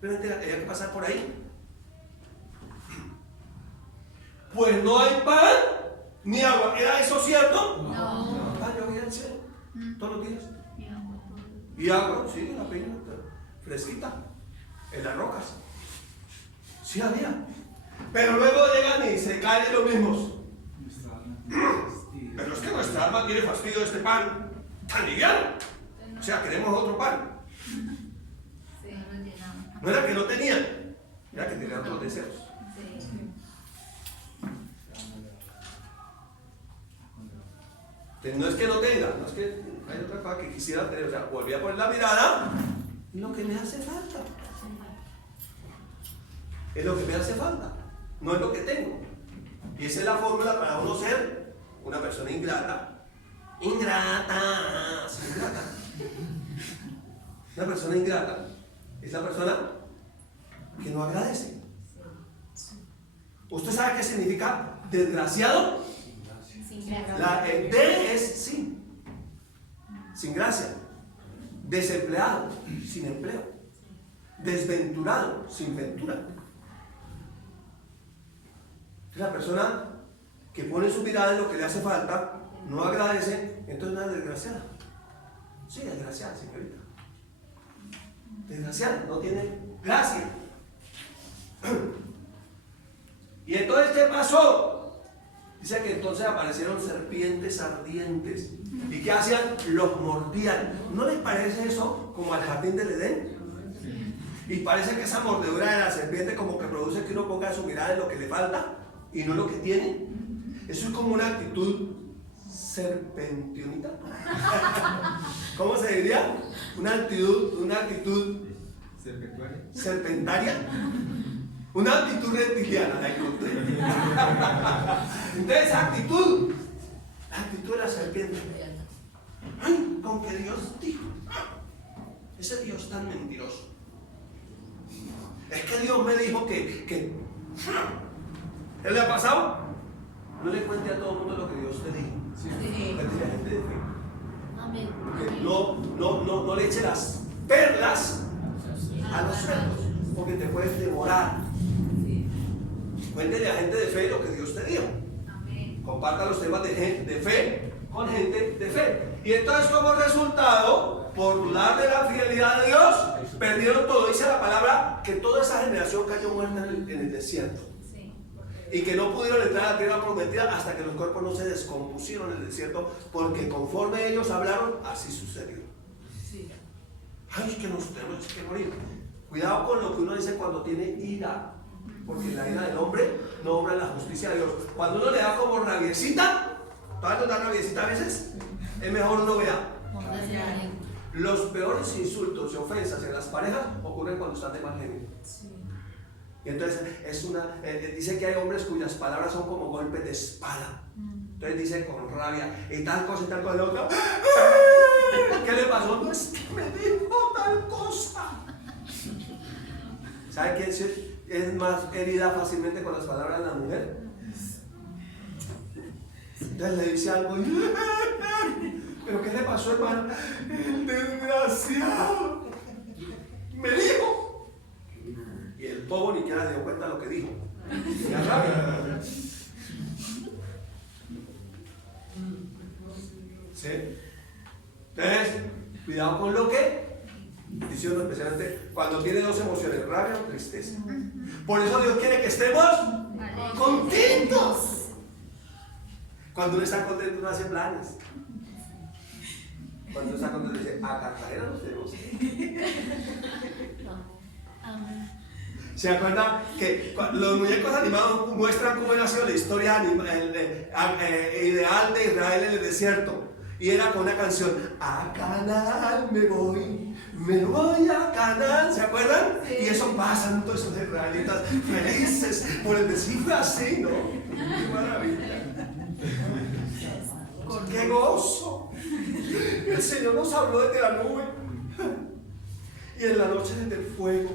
Pero había que pasar por ahí. Pues no hay pan ni agua. ¿Era eso cierto? No. Pan, yo voy al cielo todos los días. Y agua. Y agua, sí, la peña fresquita, en las rocas. Sí había. Pero luego llegan y se caen los mismos. Pero es que nuestra alma tiene fastidio de este pan tan liviano. O sea, queremos otro pan. Sí, lo llenamos. No era que no tenían, era que tenían otros deseos. Sí. Entonces, no es que no tenga, no es que hay otra cosa que quisiera tener. O sea, volví a poner la mirada en lo que me hace falta. Es lo que me hace falta, no es lo que tengo. Y esa es la fórmula para uno ser una persona ingrata. Ingrata. Una persona ingrata es la persona que no agradece. ¿Usted sabe qué significa desgraciado? Sin gracia. La D es sin gracia. Desempleado, sin empleo. Desventurado, sin ventura. Es la persona que pone su mirada en lo que le hace falta, no agradece, entonces no es desgraciada. Sí, desgraciada, señorita. Desgraciada, no tiene gracia. Y entonces, ¿qué pasó? Dice que entonces aparecieron serpientes ardientes. ¿Y qué hacían? Los mordían. ¿No les parece eso como al jardín del Edén? Y parece que esa mordedura de la serpiente como que produce que uno ponga su mirada en lo que le falta y no lo que tiene. Eso es como una actitud serpentionita. ¿Cómo se diría? Una actitud serpentaria. Una actitud reptiliana, la encontré. Entonces, esa actitud ¿Qué le ha pasado? No le cuente a todo el mundo lo que Dios te dijo. Sí. Cuéntele a gente de fe. Amén. Porque no le eche las perlas a los cerdos, porque te puedes demorar. Cuéntele a gente de fe lo que Dios te dijo. Amén. Comparta los temas de fe con gente de fe. Y entonces, como resultado, por dudar de la fidelidad de Dios, perdieron todo. Dice la palabra que toda esa generación cayó muerta en el desierto. Sí. Y que no pudieron entrar a la tierra prometida hasta que los cuerpos no se descompusieron en el desierto, porque conforme ellos hablaron, así sucedió. Sí. Ay, que nos tenemos que morir. Cuidado con lo que uno dice cuando tiene ira, porque la ira del hombre no obra en la justicia de Dios. Cuando uno le da como rabiecita, ¿todavía nos da rabiecita a veces? Es mejor uno vea. Los peores insultos y ofensas en las parejas ocurren cuando están de mal genio. Sí. Y entonces dice que hay hombres cuyas palabras son como golpes de espada. Entonces dice con rabia y tal cosa y tal cosa. Y la otra, ¿qué le pasó? No es que me dijo tal cosa. ¿Sabe quién es más herida fácilmente con las palabras de la mujer? Entonces le dice algo y ¿pero qué le pasó, hermano? El desgraciado me dijo. Y el bobo ni siquiera se dio cuenta de lo que dijo. Y la rabia. ¿Sí? Entonces, cuidado con lo que diciendo, especialmente cuando tiene dos emociones, rabia o tristeza. Por eso Dios quiere que estemos contentos. Cuando uno está contento no hace planes. Cuando uno está contento dice, a Cartagena nos tenemos. ¿Se acuerdan que los muñecos animados muestran cómo ha sido la historia ideal de Israel en el desierto? Y era con una canción, a Canaán me voy a Canaán, ¿se acuerdan? Sí. Y eso pasa, todos esos israelitas felices por el desierto así, ¿no? ¡Qué maravilla! ¡Qué gozo! El Señor nos habló desde la nube y en la noche desde el fuego.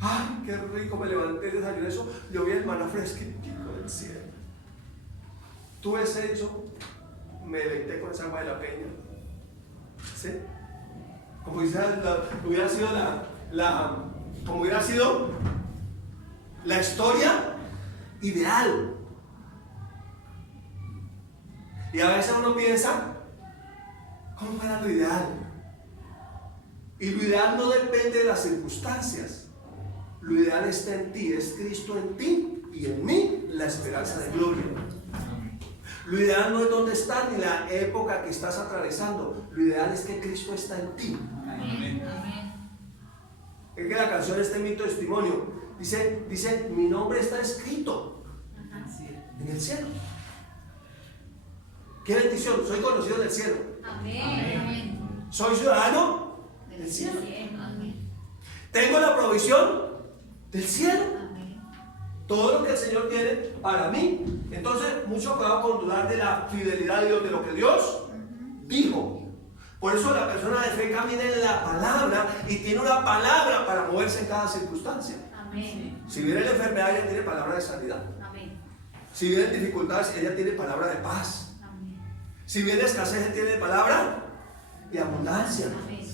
¡Ay, qué rico! Me levanté, desayuné eso, yo vi el maná fresquito del cielo. Tuve sexo, me deleité con esa agua de la peña. ¿Sí? Como hubiera sido la historia ideal. Y a veces uno piensa, ¿cómo era lo ideal? Y lo ideal no depende de las circunstancias. Lo ideal está en ti, es Cristo en ti y en mí la esperanza de gloria. Lo ideal no es dónde estás ni la época que estás atravesando. Lo ideal es que Cristo está en ti. Amén. Es que la canción Este mi testimonio dice, mi nombre está escrito en el cielo. ¡Qué bendición! Soy conocido en el cielo. Amén. Soy ciudadano del cielo. Tengo la provisión del cielo. Todo lo que el Señor tiene para mí. Entonces, mucho cuidado con dudar de la fidelidad de Dios, de lo que Dios dijo. Por eso la persona de fe camina en la palabra y tiene una palabra para moverse en cada circunstancia. Amén. Si viene la enfermedad, ella tiene palabra de sanidad. Amén. Si vienen dificultades, ella tiene palabra de paz. Si viene escasez, ella tiene palabra de abundancia,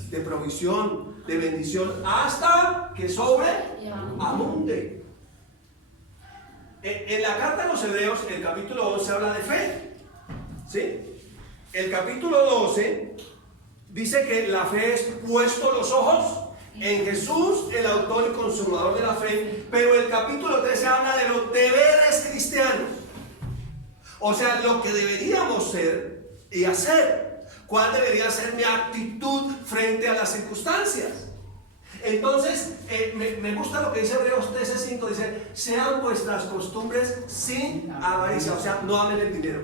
de provisión, de bendición, hasta que abunde. En la carta a los Hebreos, el capítulo 11 habla de fe. ¿Sí? El capítulo 12 dice que la fe es puesto los ojos en Jesús, el autor y consumador de la fe. Pero el capítulo 13 habla de los deberes cristianos. O sea, lo que deberíamos ser y hacer. ¿Cuál debería ser mi actitud frente a las circunstancias? Entonces, me gusta lo que dice Hebreos 13:5, dice, sean vuestras costumbres sin avaricia, o sea, no amen el dinero.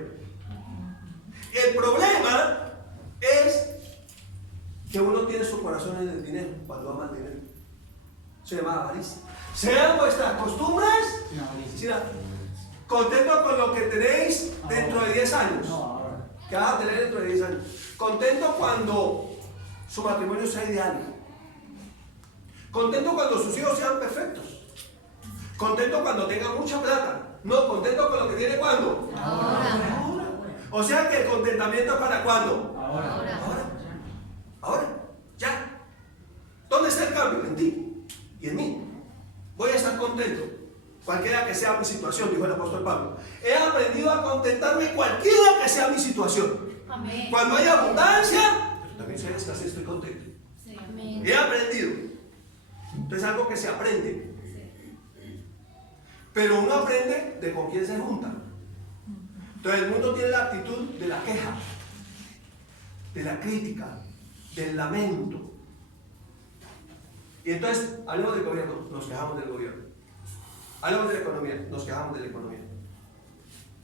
El problema es que uno tiene su corazón en el dinero, cuando ama el dinero. Se llama avaricia. Sean vuestras costumbres sin avaricia. Contento con lo que tenéis dentro de 10 años. ¿Qué vas a tener dentro de 10 años? Contento cuando su matrimonio sea ideal. Contento cuando sus hijos sean perfectos. Contento cuando tenga mucha plata. No, contento con lo que tiene ¿cuándo? Ahora. O sea que el contentamiento es para ¿cuándo? Ahora. Ahora, ya. ¿Dónde está el cambio? En ti y en mí. Voy a estar contento, cualquiera que sea mi situación, dijo el apóstol Pablo. He aprendido a contentarme cualquiera que sea mi situación. Amén. Cuando hay abundancia, pero también si hay escasez, estoy contento. Sí. Amén. He aprendido. Entonces es algo que se aprende. Pero uno aprende de con quién se junta. Entonces el mundo tiene la actitud de la queja, de la crítica, del lamento. Y entonces, hablemos del gobierno, nos quejamos del gobierno. Hablemos de la economía, nos quejamos de la economía.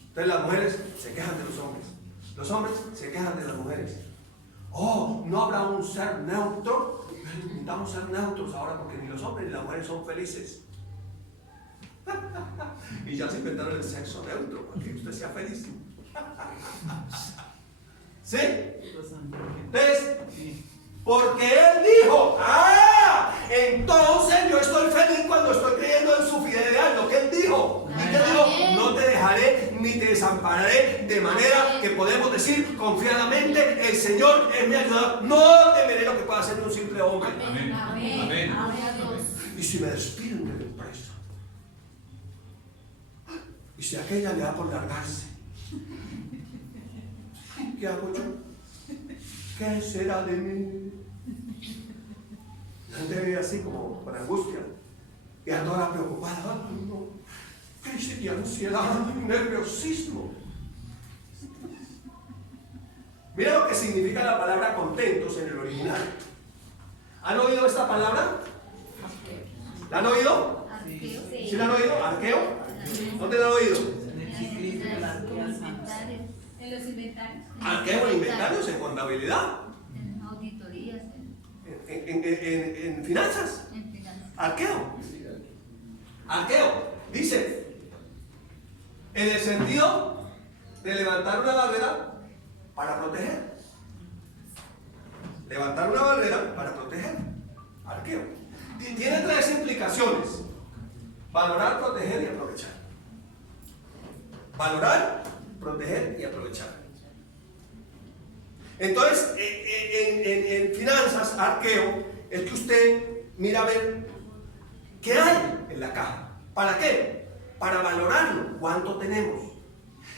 Entonces las mujeres se quejan de los hombres se quejan de las mujeres. Oh, no habrá un ser neutro. Necesitamos ser neutros ahora porque ni los hombres ni las mujeres son felices. Y ya se inventaron el sexo neutro para que usted sea feliz. ¿Sí? Entonces, porque él dijo, entonces yo estoy feliz cuando estoy creyendo en su fidelidad, lo que él dijo. Y te digo, no te dejaré ni te desampararé, de manera que podemos decir confiadamente, el Señor es mi ayudador, no temeré lo que pueda hacer un simple hombre. Amén. Amén. Amén. Y si me despiden de la empresa, y si aquella le da por largarse, ¿qué hago yo? ¿Qué será de mí? La gente vive así como con angustia y a toda preocupada. ¡Ay, no! Crisis de ansiedad, nerviosismo. Mira lo que significa la palabra contentos en el original. ¿Han oído esta palabra? ¿La han oído? ¿Sí la han oído? ¿Arqueo? ¿Dónde la han oído? En los inventarios. Arqueo en inventarios, en contabilidad, En auditorías. en finanzas. En finanzas. Arqueo. Dice, en el sentido de levantar una barrera para proteger. Levantar una barrera para proteger. Arqueo. Tiene tres implicaciones. Valorar, proteger y aprovechar. Valorar, proteger y aprovechar. Entonces, en finanzas, arqueo, es que usted mira a ver qué hay en la caja. ¿Para qué? Para valorarlo, cuánto tenemos.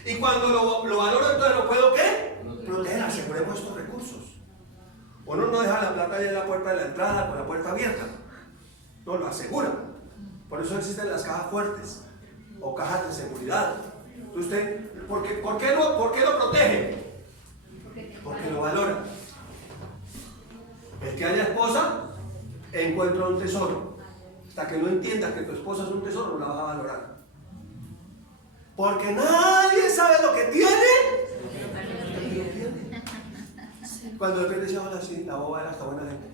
Y cuando lo valoro, entonces lo puedo ¿qué? Proteger, aseguremos estos recursos. Uno no deja la plata allá en la puerta de la entrada con la puerta abierta. No, lo asegura. Por eso existen las cajas fuertes o cajas de seguridad. Usted, ¿por qué lo protege? Porque lo valora. El que haya esposa encuentra un tesoro. Hasta que no entiendas que tu esposa es un tesoro, no la vas a valorar. Porque nadie sabe lo que tiene. Cuando de repente se habla así, la boba era hasta buena gente.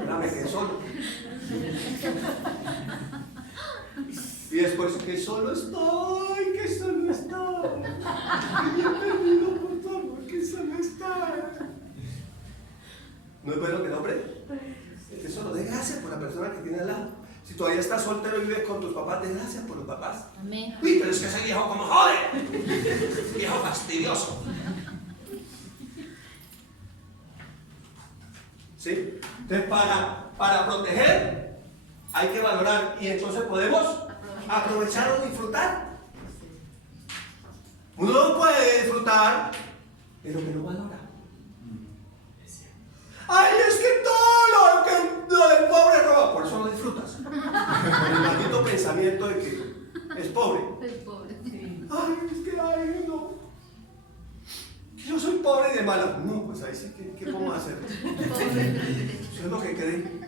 Ahora me quedé solo. Y después, que solo estoy. Y me he perdido, por favor, que solo estoy. No es bueno que no aprenda. Que solo dé gracias por la persona que tiene al lado. Si todavía estás soltero y vives con tus papás, dé gracias por los papás. Amén. Uy, pero es que ese viejo como jode. Viejo fastidioso. ¿Sí? Entonces, para proteger, hay que valorar. Y entonces podemos aprovechar o disfrutar. Uno puede disfrutar, pero que no valora. Ay, es que todo lo del pobre roba. Por eso no disfrutas. Por el maldito pensamiento de que es pobre. Es pobre. Ay, es que no. Que yo soy pobre y de mala. No, pues ahí sí, ¿qué podemos hacer? Eso es lo que creí.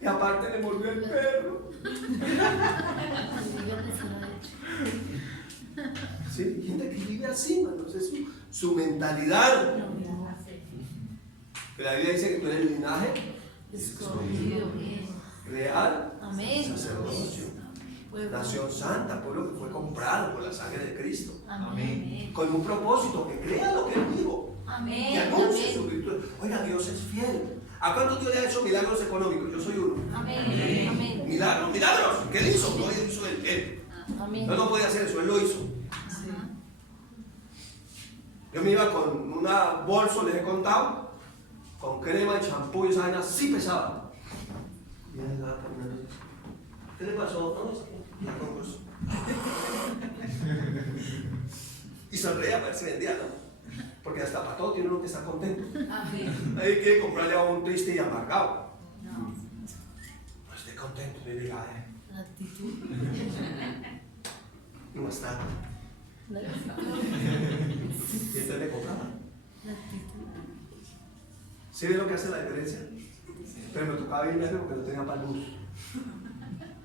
Y aparte le mordió el perro. Sí, hay gente que vive así, mano. Es su mentalidad. Pero la Biblia dice que tú eres el linaje Escogido. real, Amén. sacerdocio, nación santa, pueblo que fue comprado por la sangre de Cristo. Amén. Con un propósito, que crea lo que Él dijo. Amén. Que anuncie Amén. su virtud. Oiga, Dios es fiel. ¿A cuántos Dios le ha hecho milagros económicos? Yo soy uno. Amén. Amén. Milagros, milagros. ¿Qué él hizo? No hizo él. Amén. No podía hacer eso, él lo hizo. Yo me iba con una bolsa, les he contado, con crema y champú y esa vaina así pesada. Y él estaba caminando así. ¿Qué le pasó? No, es que ya concurso. Y sonreía para ver si vendía, ¿no? Porque hasta para todo tiene uno que estar contento. Amén. Hay que comprarle a un triste y amargado. No. No esté contento, le diga, Actitud. no está. Y entonces le compraba. ¿Sí ve lo que hace la diferencia? Pero me tocaba ir negro porque no tenía para luz.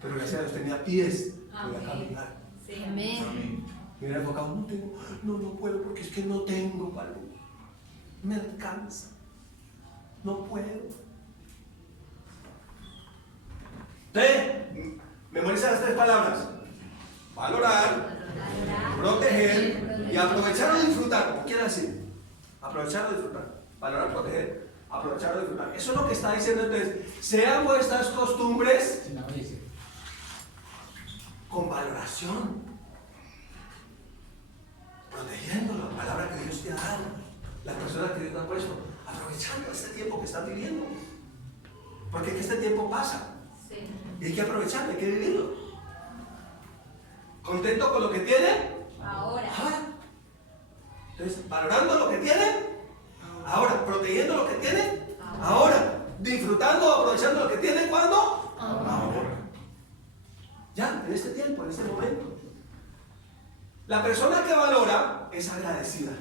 Pero gracias a Dios tenía pies. Podía caminar. Sí. Amén. Me hubiera enfocado, no puedo porque es que no tengo para luz. Me alcanza. No puedo. Memoriza las 3 palabras. Valorar, proteger y aprovechar o disfrutar. ¿Cómo quiere decir? Aprovechar o disfrutar. Valorar, proteger, aprovechar o disfrutar. Eso es lo que está diciendo entonces. Sean vuestras costumbres con valoración. Protegiendo la palabra que Dios te ha dado. Las personas que Dios te ha puesto. Aprovechando este tiempo que estás viviendo. Porque es que este tiempo pasa. Sí. Y hay que aprovecharlo, hay que vivirlo. ¿Contento con lo que tiene? Ahora. Entonces, valorando lo que tiene, ahora. Protegiendo lo que tiene, ahora. Disfrutando o aprovechando lo que tiene, ¿cuándo? Ahora. Ya, en este tiempo, en este momento. La persona que valora es agradecida.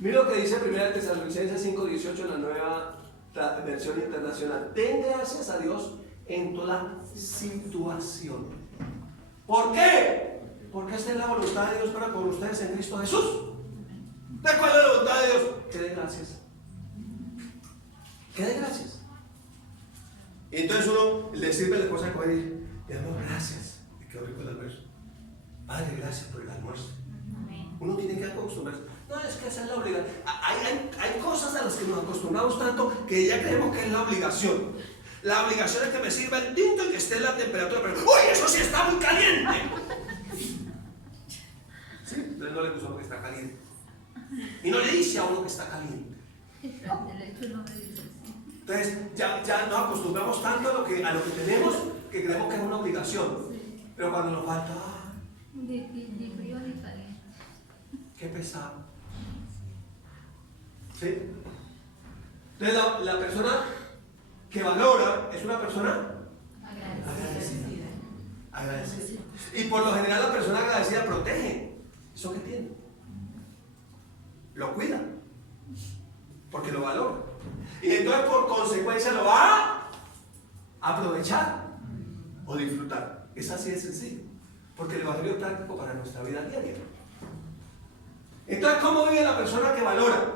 Mira lo que dice 1 Tesalonicenses 5:18 en la nueva versión internacional. Den gracias a Dios en toda situación. ¿Por qué? Porque esta es la voluntad de Dios para con ustedes en Cristo Jesús. ¿De cuál es la voluntad de Dios? Que den gracias. Que den gracias. Y entonces uno le sirve la cosa de comer y le damos gracias. Y qué rico el almuerzo. Padre, gracias por el almuerzo. Uno tiene que acostumbrarse. No, es que esa es la obligación. Hay cosas a las que nos acostumbramos tanto que ya creemos que es la obligación. La obligación es que me sirva el tinto y que esté en la temperatura. Pero, ¡uy, eso sí está muy caliente! ¿Sí? Entonces no le gusta porque está caliente. Y no le dice a uno que está caliente. Entonces ya nos acostumbramos tanto a lo que tenemos que creemos que es una obligación. Pero cuando nos falta, qué pesado. ¿Sí? Entonces la persona que valora es una persona agradecida. Y por lo general la persona agradecida protege eso que tiene. Lo cuida. Porque lo valora. Y entonces por consecuencia lo va a aprovechar o disfrutar. Es así de sencillo. Porque el evangelio es práctico para nuestra vida diaria. Entonces, ¿cómo vive la persona que valora?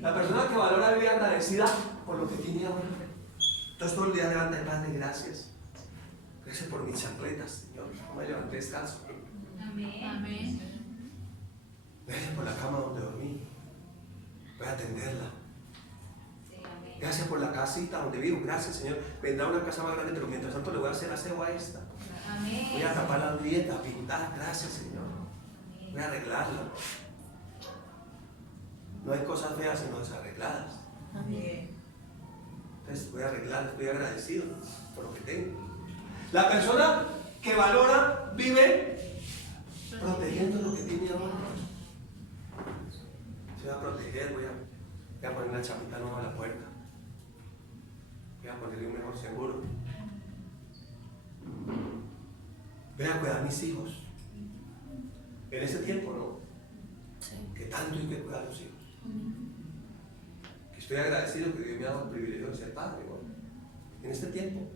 La persona que valora vive agradecida por lo que tiene ahora. Entonces todo el día levanta y Padre, gracias. Gracias por mis chancletas, Señor. No me levanté descalzo. Amén. Gracias por la cama donde dormí. Voy a atenderla. Gracias por la casita donde vivo. Gracias, Señor. Vendrá una casa más grande, pero mientras tanto le voy a hacer aseo a esta. Voy a tapar la grieta, a pintar. Gracias, Señor. Voy a arreglarla. No hay cosas feas sino desarregladas. Entonces voy a arreglarla. Estoy agradecido por lo que tengo. La persona que valora vive protegiendo lo que tiene ahora. Se va a proteger. Voy a poner una chapita nueva a la puerta. Voy a ponerle un mejor seguro. Voy a cuidar a mis hijos. En ese tiempo, ¿no? Que tanto hay que cuidar a los hijos. Que estoy agradecido que Dios me ha dado el privilegio de ser padre. Bueno, en este tiempo,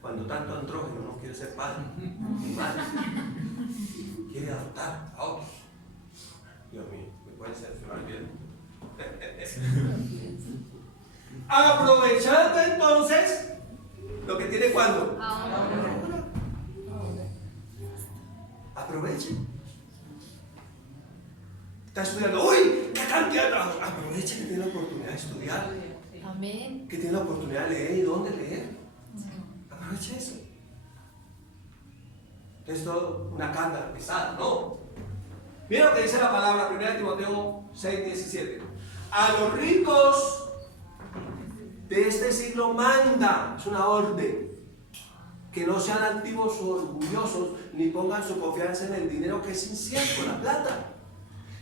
cuando tanto andrógeno no quiere ser padre ni madre, quiere adoptar a otros. Dios mío, me puede ser bien. Aprovechando entonces lo que tiene cuando. Ahora. Aprovechen. Está estudiando. ¡Uy! ¡Qué cantidad de trabajo! Aprovechen que tiene la oportunidad de estudiar. Amén. que tiene la oportunidad de leer y dónde leer. Aproveche eso. Es todo una carga pesada, ¿no? Mira lo que dice la palabra, 1 Timoteo 6:17. A los ricos de este siglo manda, es una orden, que no sean altivos o orgullosos, ni pongan su confianza en el dinero que es incierto, la plata,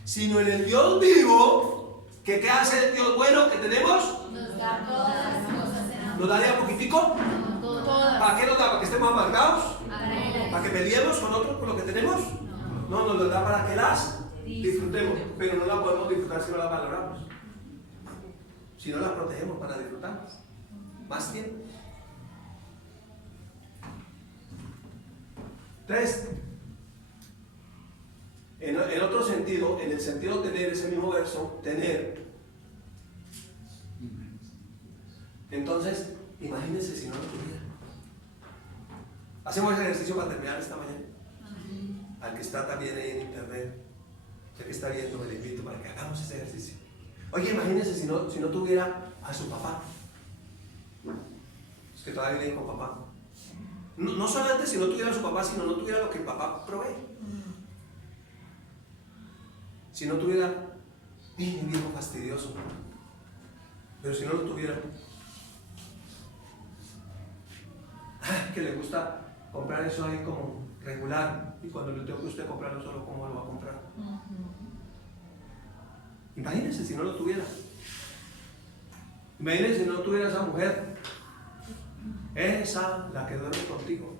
sino en el Dios vivo, que ¿qué hace el Dios bueno que tenemos? Nos da todas las cosas en amor. ¿Nos daría un poquitico? Todas. ¿Para qué nos da? ¿Para que estemos amargados? Amén. ¿Para que peleemos con otros por lo que tenemos? No, nos lo da para que las disfrutemos, pero no la podemos disfrutar si no la valoramos, si no la protegemos para disfrutarlas más tiempo. 3. En otro sentido, en el sentido de tener, ese mismo verso, tener. Entonces, imagínense si no lo tuviera. Hacemos el ejercicio para terminar esta mañana. Al que está también ahí en internet, el que está viendo, me le invito para que hagamos ese ejercicio. Oye, imagínense si no tuviera a su papá. Es que todavía viven con papá. No solamente si no tuviera a su papá, sino no tuviera lo que el papá provee. Si no tuviera un viejo fastidioso, pero si no lo tuviera, que le gusta comprar eso ahí como regular, y cuando le tengo que usted comprarlo solo, ¿cómo lo va a comprar? Imagínense si no lo tuviera. Imagínense si no tuviera esa mujer, esa, la que duerme contigo.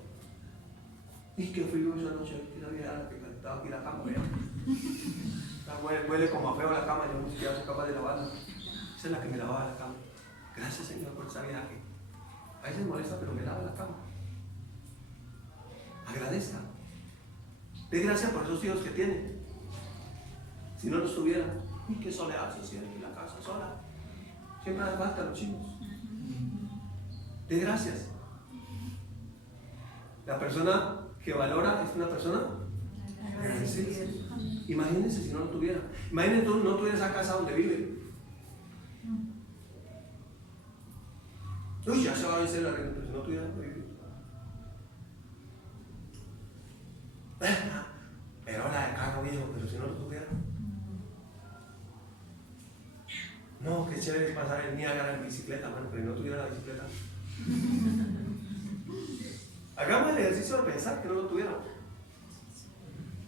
Y qué frío esa noche, esa vieja la que estaba aquí en la cama, ¿verdad? Huele como a feo la cama, yo no siquiera soy capaz de lavarla. Esa es la que me lavaba la cama. Gracias, Señor, por esa vieja que a veces molesta, pero me lava la cama. Agradezca. Dé gracias por esos hijos que tiene. Si no los tuviera, ¿y qué soledad se siente en la casa sola? Siempre hace falta los chicos. Dé gracias. La persona que valora es una persona agradecida. Imagínense si no lo tuviera. Imagínense tú no tuviera esa casa donde vive. Uy, ya se va a vencer la renta, pero si no tuviera donde vivir. Era hora de carro viejo, pero si no lo tuviera. No, qué chévere pasar el Niágara en bicicleta, mano, pero si no tuviera la bicicleta. Hagamos el ejercicio de pensar que no lo tuviera.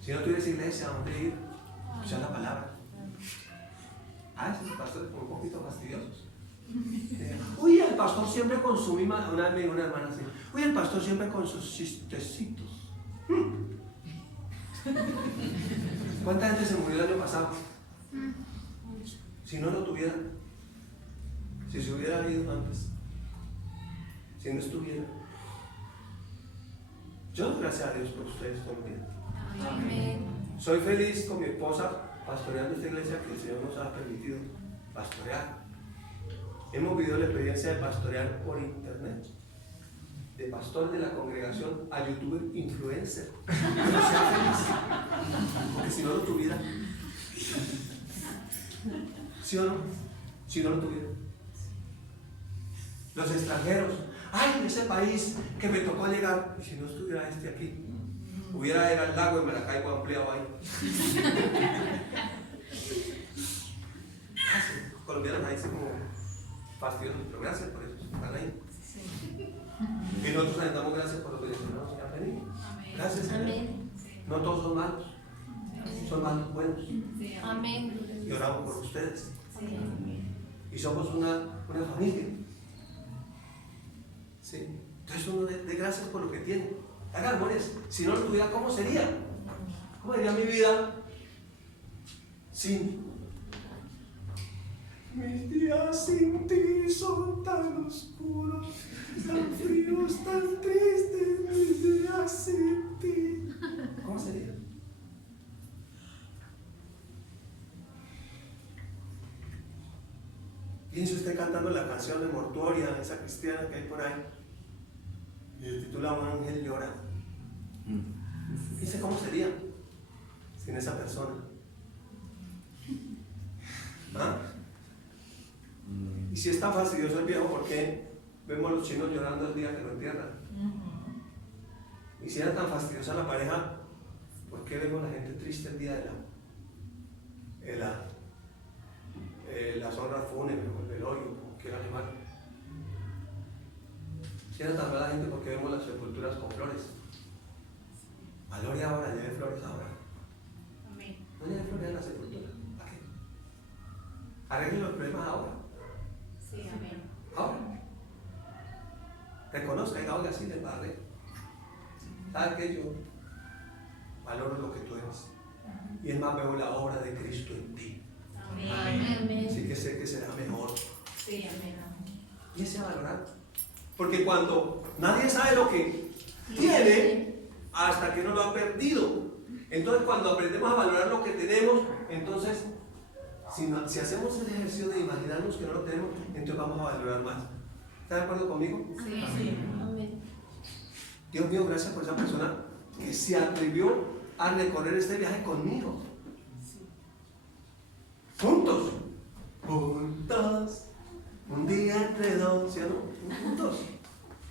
Si no tuviera esa iglesia, ¿a dónde ir? Escuchar la palabra. Esos pastores son un poquito fastidiosos. Uy, el pastor siempre con su misma, una hermana así. Uy, el pastor siempre con sus chistecitos. ¿Cuánta gente se murió el año pasado? Si no lo tuviera, si se hubiera ido antes, si no estuviera. Yo doy gracias a Dios por ustedes también. Amén. Soy feliz con mi esposa pastoreando esta iglesia que el Señor nos ha permitido pastorear. Hemos vivido la experiencia de pastorear por internet, de pastor de la congregación a youtuber influencer. Pero sea feliz, porque si no lo tuviera, ¿sí o no? Si no lo tuviera. Los extranjeros, ay, ese país que me tocó llegar, y si no estuviera este aquí, hubiera ido al lago y me la caigo ampliado ahí. Gracias. Colombianos ahí son como fastidiosos, pero gracias por eso, están ahí. Y nosotros les damos gracias por los venezolanos que han venido. Gracias, Señor. Amén. No todos son malos, son malos buenos. Amén. Y oramos por ustedes. Y somos una familia. ¿Sí? Entonces uno de gracias por lo que tiene. Haga memorias. Si no lo tuviera, ¿cómo sería? ¿Cómo sería mi vida sin? Mis días sin ti son tan oscuros, tan fríos, tan tristes. Mis días sin ti. ¿Cómo sería? Piense usted cantando la canción de Mortuoria, esa cristiana que hay por ahí. Y se titula Un ángel llora. Piense cómo sería sin esa persona. ¿Ah? Y si es tan fastidioso el viejo, ¿por qué vemos a los chinos llorando el día que lo entierran? Y si era tan fastidiosa la pareja, ¿por qué vemos a la gente triste el día de las honras fúnebres o el velorio, como quieran llamarlo? Si era tan mala la gente, ¿por qué vemos las sepulturas con flores? Valore ahora, lleve flores ahora. No lleve flores en la sepultura. ¿Para qué? Arregle los problemas ahora. Ahora. Reconozca y oiga, sí, le padre. ¿Sabes qué? Yo valoro lo que tú eres. Y es más, veo la obra de Cristo en ti. Así que sé que será mejor. Y ese valorar. Porque cuando nadie sabe lo que tiene, hasta que no lo ha perdido. Entonces, cuando aprendemos a valorar lo que tenemos, entonces, si hacemos el ejercicio de imaginarnos que no lo tenemos, entonces vamos a valorar más. ¿Está de acuerdo conmigo? Sí. Amén. Dios mío, gracias por esa persona que se atrevió a recorrer este viaje conmigo. Juntos. Juntos. Un día entre dos, ¿sí o no? Juntos.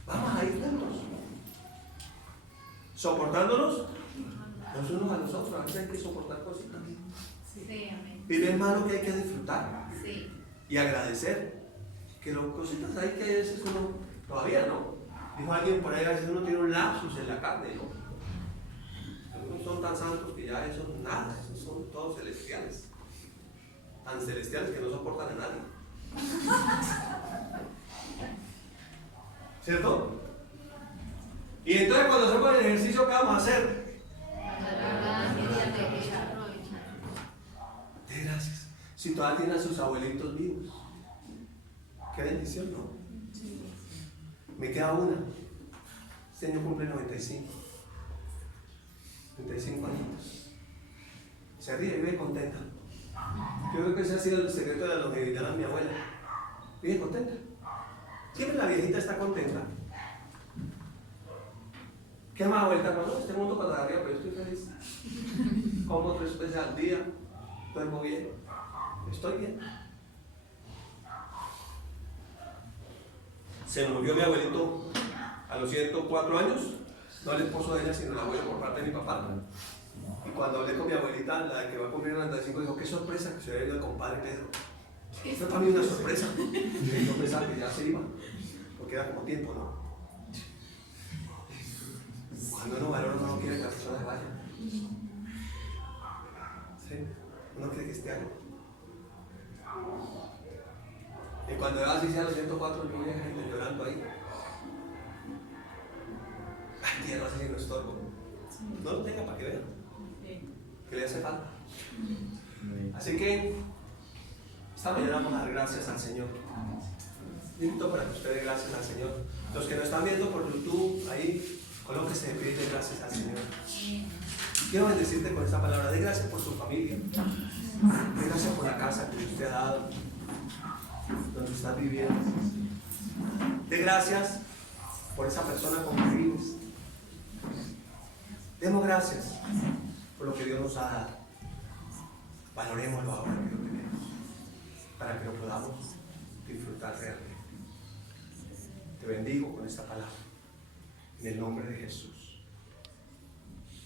Vamos a ir juntos. Soportándonos los unos a los otros. A veces hay que soportar cositas. Y ver más lo que hay que disfrutar. Y agradecer. Que las cositas hay que a veces uno todavía no. Dijo alguien por ahí, a veces uno tiene un lapsus en la carne, ¿no? Algunos son tan santos que ya esos nada, esos son todos celestiales. Tan celestiales que no soportan a nadie. ¿Cierto? Y entonces cuando hacemos el ejercicio, ¿qué vamos a hacer? De gracias. Si todavía tienen a sus abuelitos vivos. Qué bendición, ¿no? Me queda una. Este año cumple 95 años. Se ríe y vive contenta. Yo creo que ese ha sido el secreto de la longevidad de mi abuela. Vive contenta. Siempre la viejita está contenta. ¿Qué más, abuelita? Bueno, este mundo para arriba, pero yo estoy feliz. Como 3 veces al día. Duermo bien. Estoy bien. Se murió mi abuelito a los 104 años. No el esposo de ella, sino el abuelo por parte de mi papá. Y cuando hablé con mi abuelita, la que va a cumplir 95, dijo, qué sorpresa que se había ido el compadre Pedro. Fue para mí una sorpresa. Yo pensaba que ya se iba, porque era como tiempo, ¿no? Cuando uno valora, uno no quiere que la persona se vaya. ¿Sí? Uno quiere que esté ahí. Y cuando era así, a los 104, yo veía gente llorando ahí. Ay, tía, no hace ni no estorbo. No lo tenga para que vean. Que le hace falta. Así que esta mañana vamos a dar gracias al Señor. Invito para que usted dé gracias al Señor. Los que nos están viendo por YouTube, ahí, colóquese de pie y dé gracias al Señor. Quiero bendecirte con esta palabra. Dé gracias por su familia. Dé gracias por la casa que usted ha dado, donde estás viviendo. Dé gracias por esa persona con que vives. Demos gracias por lo que Dios nos ha dado. Valorémoslo ahora que lo tenemos, para que lo podamos disfrutar realmente. Te bendigo con esta palabra, en el nombre de Jesús.